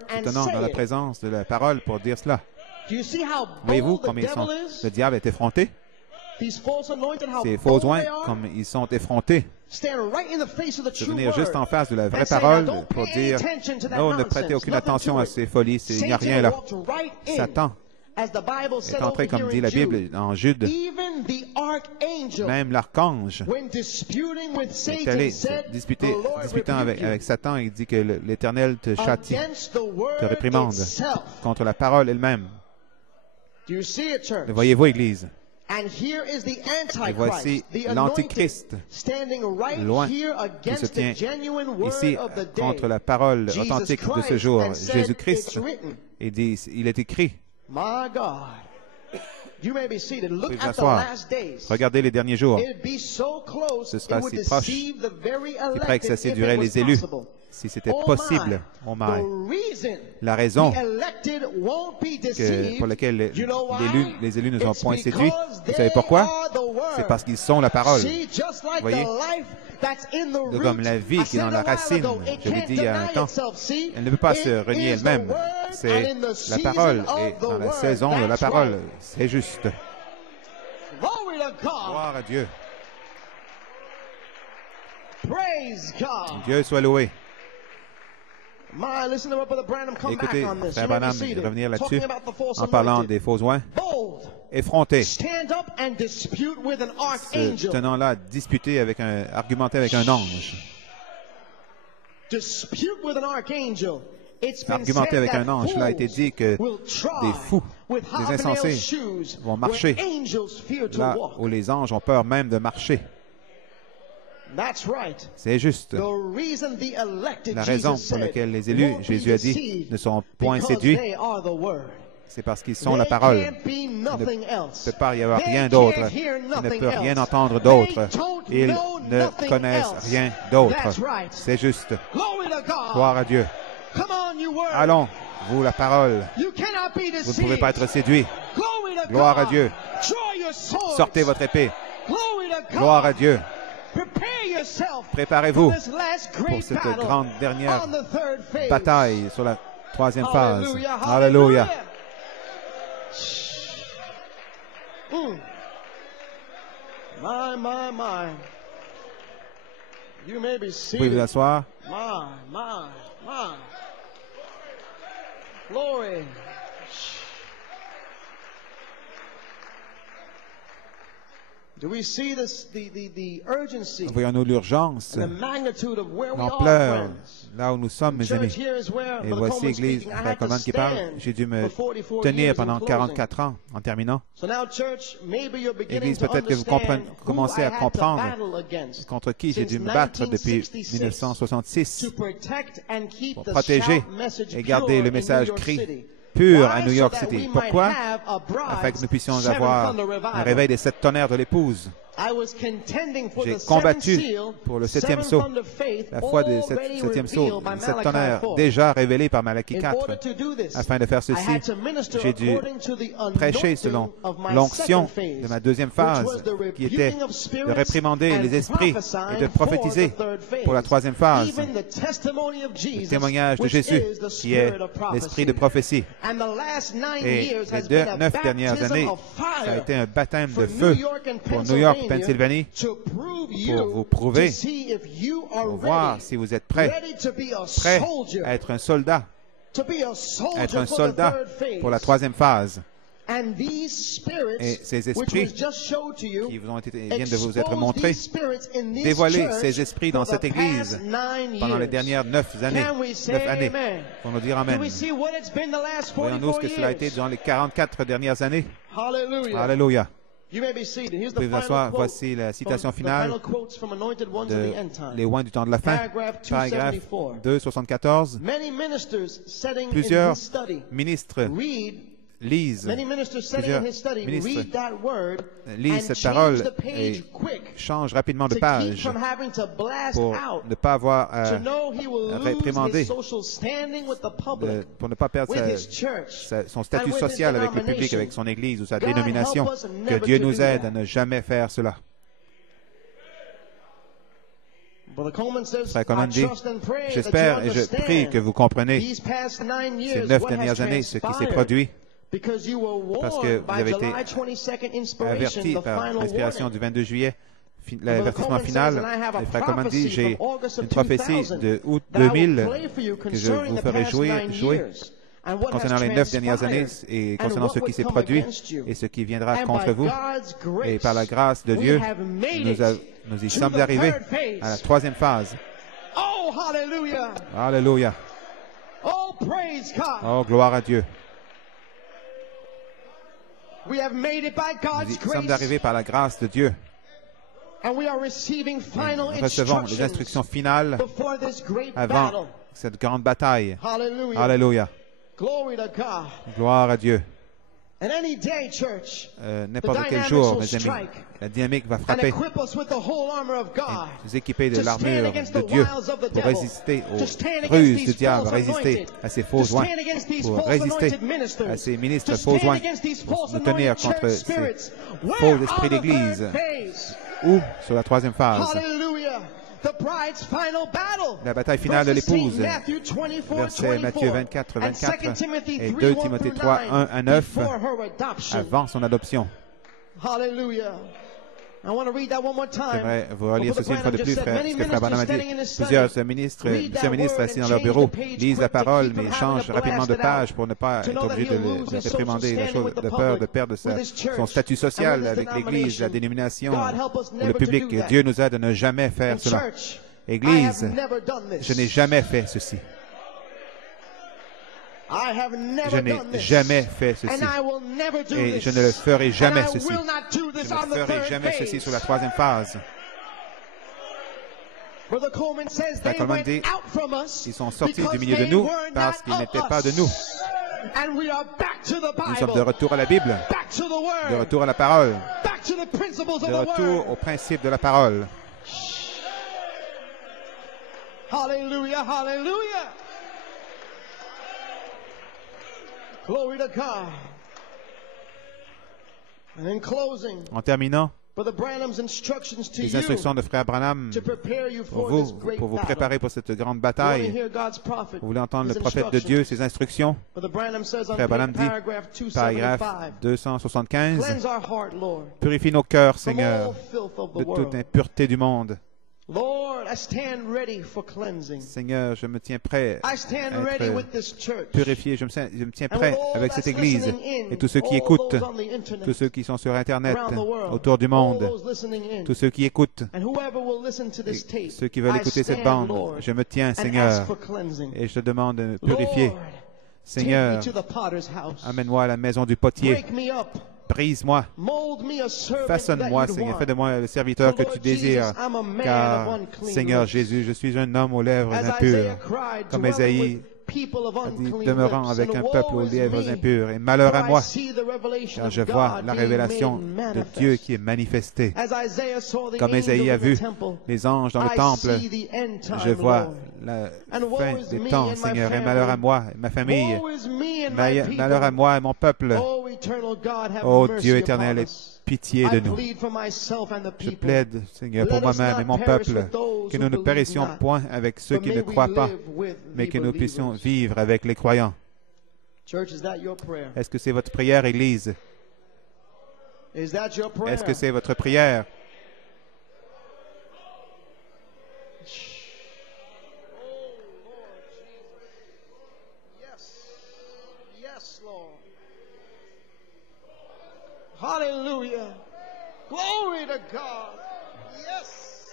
C'est tenant dans la présence de la parole pour dire cela. Voyez-vous combien le diable est effronté? Ces faux oints, comme ils sont effrontés, se tenir juste en face de la vraie parole pour dire « Non, ne prêtez aucune attention à ces folies, il n'y a rien là. » Satan est entré, comme dit la Bible en Jude, même l'archange est allé disputant avec Satan. Il dit que l'Éternel te châtie, te réprimande contre la parole elle-même. Le voyez-vous, Église? Et voici l'Antichrist, loin, qui se tient ici contre la parole authentique de ce jour. Jésus-Christ, il dit, il est écrit. Vous pouvez vous asseoir. Regardez les derniers jours. Ce sera si proche, si près que ça séduirait les élus. Si c'était possible, oh my. La raison pour laquelle les élus ne sont point séduits, vous savez pourquoi? C'est parce qu'ils sont la parole. Vous voyez? Comme la vie qui est dans la racine, je l'ai dit il y a un temps, elle ne peut pas se renier elle-même. C'est la parole, et dans la saison de la parole, c'est juste. Gloire à Dieu. Dieu soit loué. Écoutez, Frère Branham revenir là-dessus en parlant des faux oints. Effrontés, se tenant là, disputer argumenter avec un ange. Argumenter avec un ange, il a été dit que des fous, des insensés vont marcher là où les anges ont peur même de marcher. C'est juste. La raison pour laquelle les élus, Jésus a dit, ne sont point séduits, c'est parce qu'ils sont la parole. Il ne peut pas y avoir rien d'autre. Il ne peut rien entendre d'autre. Ils ne connaissent rien d'autre. C'est juste. Gloire à Dieu. Allons, vous la parole. Vous ne pouvez pas être séduits. Gloire à Dieu. Sortez votre épée. Gloire à Dieu. Préparez-vous pour cette grande dernière bataille sur la troisième phase. Alléluia. Vous pouvez vous asseoir. Glory. Voyons-nous l'urgence, l'ampleur, là où nous sommes, mes amis. Et voici l'Église, Frère Coleman qui parle. J'ai dû me tenir pendant 44 ans en terminant. Église, peut-être que vous commencez à comprendre contre qui j'ai dû me battre depuis 1966 pour protéger et garder le message cri pur à New York City. Pourquoi? Afin que nous puissions avoir un réveil des 7 tonnerres de l'épouse. J'ai combattu pour le 7e sceau, la foi des 7e sceau, les 7 tonnerres déjà révélés par Malachie 4. Afin de faire ceci, j'ai dû prêcher selon l'onction de ma deuxième phase, qui était de réprimander les esprits et de prophétiser pour la troisième phase. Le témoignage de Jésus, qui est l'esprit de prophétie. Et les 9 dernières années, ça a été un baptême de feu pour New York, Pennsylvanie, pour vous prouver, pour voir si vous êtes prêts à être un soldat pour la troisième phase. Et ces esprits qui viennent de vous être montrés, dévoilez ces esprits dans cette Église pendant les dernières 9 années. Pour nous dire Amen. Voyons-nous ce que cela a été durant les 44 dernières années. Alléluia. Vous pouvez vous asseoir. Voici la citation finale de Les oints du temps de la fin, paragraphe 274. Plusieurs ministres lisent cette parole et changent rapidement de page pour ne pas avoir à réprimander, pour ne pas perdre son statut social avec le public, avec son Église ou sa dénomination. Que Dieu nous aide à ne jamais faire cela. Frère Coleman dit, j'espère et je prie que vous comprenez ces 9 dernières années, ce qui s'est produit. parce que vous avez été avertis par l'inspiration du 22 juillet, l'avertissement final. Et Frère Coleman dit, j'ai une prophétie de août 2000 que je vous ferai jouer concernant les 9 dernières années et concernant ce qui s'est produit et ce qui viendra contre vous. Et par la grâce de Dieu, nous y sommes arrivés à la 3e phase. Alléluia. Oh, gloire à Dieu. Nous y sommes arrivés par la grâce de Dieu. Nous recevons les instructions finales avant cette grande bataille. Alléluia. Gloire à Dieu. N'importe quel jour, mes amis, la dynamique va frapper. Nous équiper de l'armure de Dieu pour résister aux ruses du diable, résister à ses faux joints, pour résister à ses ministres faux joints, pour nous tenir contre ces faux esprits d'Église. Ou sur la 3e phase. La bataille finale de l'épouse, verset Matthieu 24, 24 et 2 Timothée 3, 1 à 9, avant son adoption. J'aimerais vous relire ceci une fois de plus, ce que Frère Branham a dit. Plusieurs ministres assis dans leur bureau lisent la parole, mais changent rapidement de page pour ne pas être obligés de réprimander la chose, de peur de perdre son statut social avec l'Église, la dénomination ou le public. Dieu nous aide à ne jamais faire cela. Église, je n'ai jamais fait ceci. Je n'ai jamais fait ceci. Et je ne le ferai jamais ceci. Je ne ferai jamais ceci sur la 3e phase. Frère Coleman dit, ils sont sortis du milieu de nous parce qu'ils n'étaient pas de nous. Nous sommes de retour à la Bible, de retour à la parole, de retour au principe de la parole. Hallelujah, hallelujah. Glory to God. And in closing, en terminant, Brother Branham's instructions to les instructions de Frère Branham pour vous préparer pour cette grande bataille. Vous voulez entendre le prophète de Dieu, ses instructions? Frère Branham dit, paragraphe 275, purifie nos cœurs, Seigneur, de toute impureté du monde. Seigneur, je me tiens prêt à être purifié. Je me tiens prêt avec cette Église et tous ceux qui écoutent, tous ceux qui sont sur Internet, autour du monde, tous ceux qui écoutent, et ceux qui veulent écouter cette bande. Je me tiens, Seigneur, et je te demande de me purifier. Seigneur, amène-moi à la maison du potier. Brise-moi, façonne-moi, Seigneur, fais de moi le serviteur que tu désires, car, Seigneur Jésus, je suis un homme aux lèvres impures, comme Ésaïe a dit, demeurant avec un peuple aux lèvres impures, et malheur à moi, car je vois la révélation de Dieu qui est manifestée. Comme Ésaïe a vu les anges dans le temple, je vois la fin des temps, Seigneur, et malheur à moi et ma famille, malheur à moi et mon peuple. Ô Dieu éternel, aie pitié de nous. Je plaide, Seigneur, pour moi-même et mon peuple, que nous ne périssions point avec ceux qui ne croient pas, mais que nous puissions vivre avec les croyants. Est-ce que c'est votre prière, Église? Est-ce que c'est votre prière? Hallelujah. Glory to God. Yes.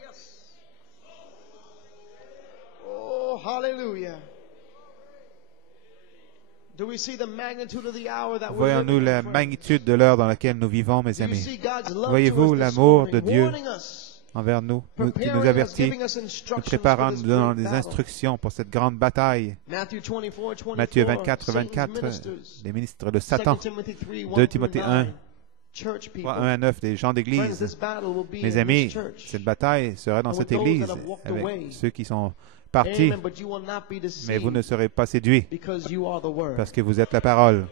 Yes. Oh, hallelujah. Do we see the magnitude of the hour that we're living in? Voyons-nous la magnitude de l'heure dans laquelle nous vivons, mes amis? Voyez-vous l'amour de Dieu envers nous, qui nous avertit, nous préparant, nous donnant des instructions pour cette grande bataille. Matthieu 24, 24, les ministres de Satan. 2 Timothée 1, 3, 1 à 9, des gens d'église. Mes amis, cette bataille sera dans cette église avec ceux qui sont partis, mais vous ne serez pas séduits parce que vous êtes la parole.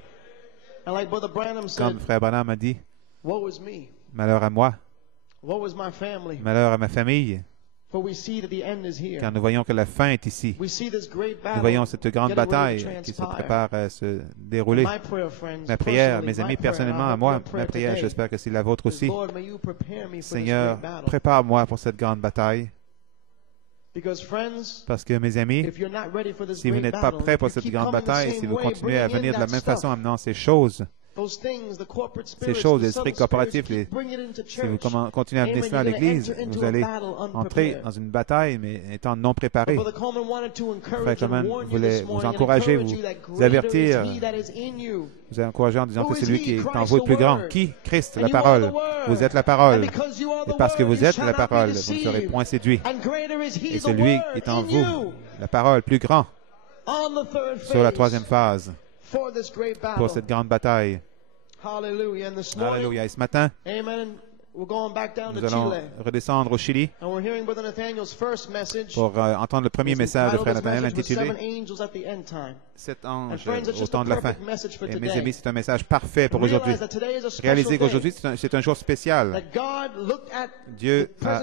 Comme Frère Branham a dit, malheur à moi, malheur à ma famille. car nous voyons que la fin est ici. Nous voyons cette grande bataille qui se prépare à se dérouler. Ma prière, mes amis, personnellement à moi, ma prière, j'espère que c'est la vôtre aussi. Seigneur, prépare-moi pour cette grande bataille. Parce que, mes amis, si vous n'êtes pas prêts pour cette grande bataille, si vous continuez à venir de la même façon amenant ces choses, l'esprit corporatif, si vous continuez à amener cela à l'Église, vous allez entrer dans une bataille, mais étant non préparé. Frère Coleman voulait vous encourager, vous avertir, vous encourager en disant que celui qui est en vous est plus grand. Qui? Christ, la parole. Vous êtes la parole. Et parce que vous êtes la parole, vous ne serez point séduits. Et celui qui est en vous, la parole, plus grand, sur la troisième pour cette grande bataille. Alléluia. Et ce matin, nous allons redescendre au Chili pour entendre le premier message de Frère Nathanaël intitulé « 7 anges au temps de la fin ». Et mes amis, c'est un message parfait pour aujourd'hui. Réalisez qu'aujourd'hui, c'est un jour spécial. Dieu a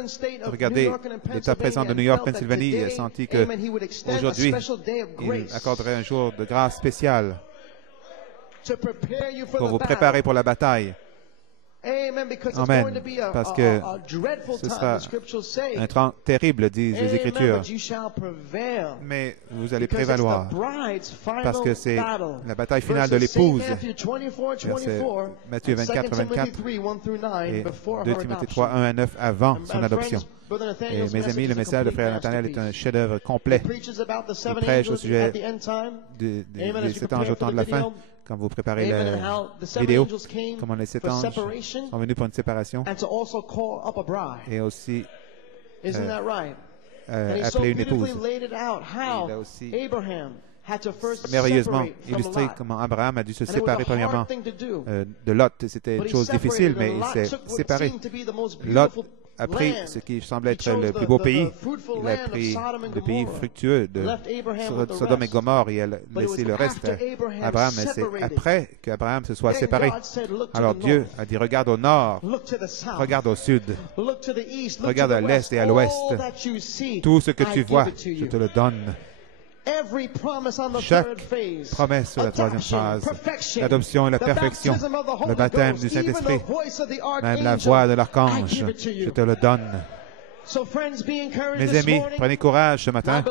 regardé l'état présent de New York, Pennsylvanie, et a senti qu'aujourd'hui, il accorderait un jour de grâce spéciale pour vous préparer pour la bataille. Amen. Parce que ce sera un temps terrible, disent les Écritures. Mais vous allez prévaloir. Parce que c'est la bataille finale de l'épouse. Verset Matthieu 24 à 24 et 2 Timothée 3, 1 à 9 avant son adoption. Et mes amis, le message de Frère Nathanaël est un chef-d'œuvre complet. Il prêche au sujet des 7 anges au temps de la fin. Quand vous préparez la vidéo, comment les 7 anges sont venus pour une séparation et aussi appeler une épouse. Il a aussi merveilleusement illustré comment Abraham a dû se séparer premièrement de Lot. C'était une chose difficile, mais il s'est séparé. Lot a pris ce qui semblait être le plus beau pays. Il a pris le pays fructueux de Sodome et Gomorrhe et a laissé le reste à Abraham. Mais c'est après qu'Abraham se soit séparé. Alors Dieu a dit, regarde au nord, regarde au sud, regarde à l'est et à l'ouest. Tout ce que tu vois, je te le donne. Chaque promesse sur la troisième phase, l'adoption et la perfection, le baptême du Saint-Esprit, même la voix de l'archange, je te le donne. Mes amis, prenez courage ce matin.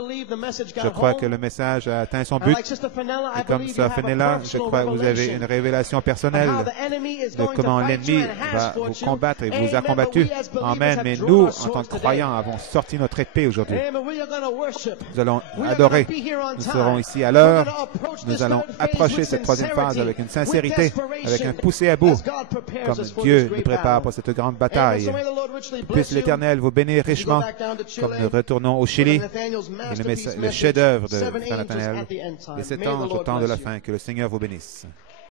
Je crois que le message a atteint son but. Et comme Sœur Fenella, je crois que vous avez une révélation personnelle de comment l'ennemi va vous combattre et vous a combattu. Amen. Mais nous, en tant que croyants, avons sorti notre épée aujourd'hui. Nous allons adorer. Nous serons ici à l'heure. Nous allons approcher cette troisième phase avec une sincérité, avec un poussé à bout, comme Dieu nous prépare pour cette grande bataille. Puisse l'Éternel vous bénir richement, comme nous retournons au Chili, et le chef-d'œuvre de Frère Nathanaël, les 7 anges au temps de la fin. Que le Seigneur vous bénisse.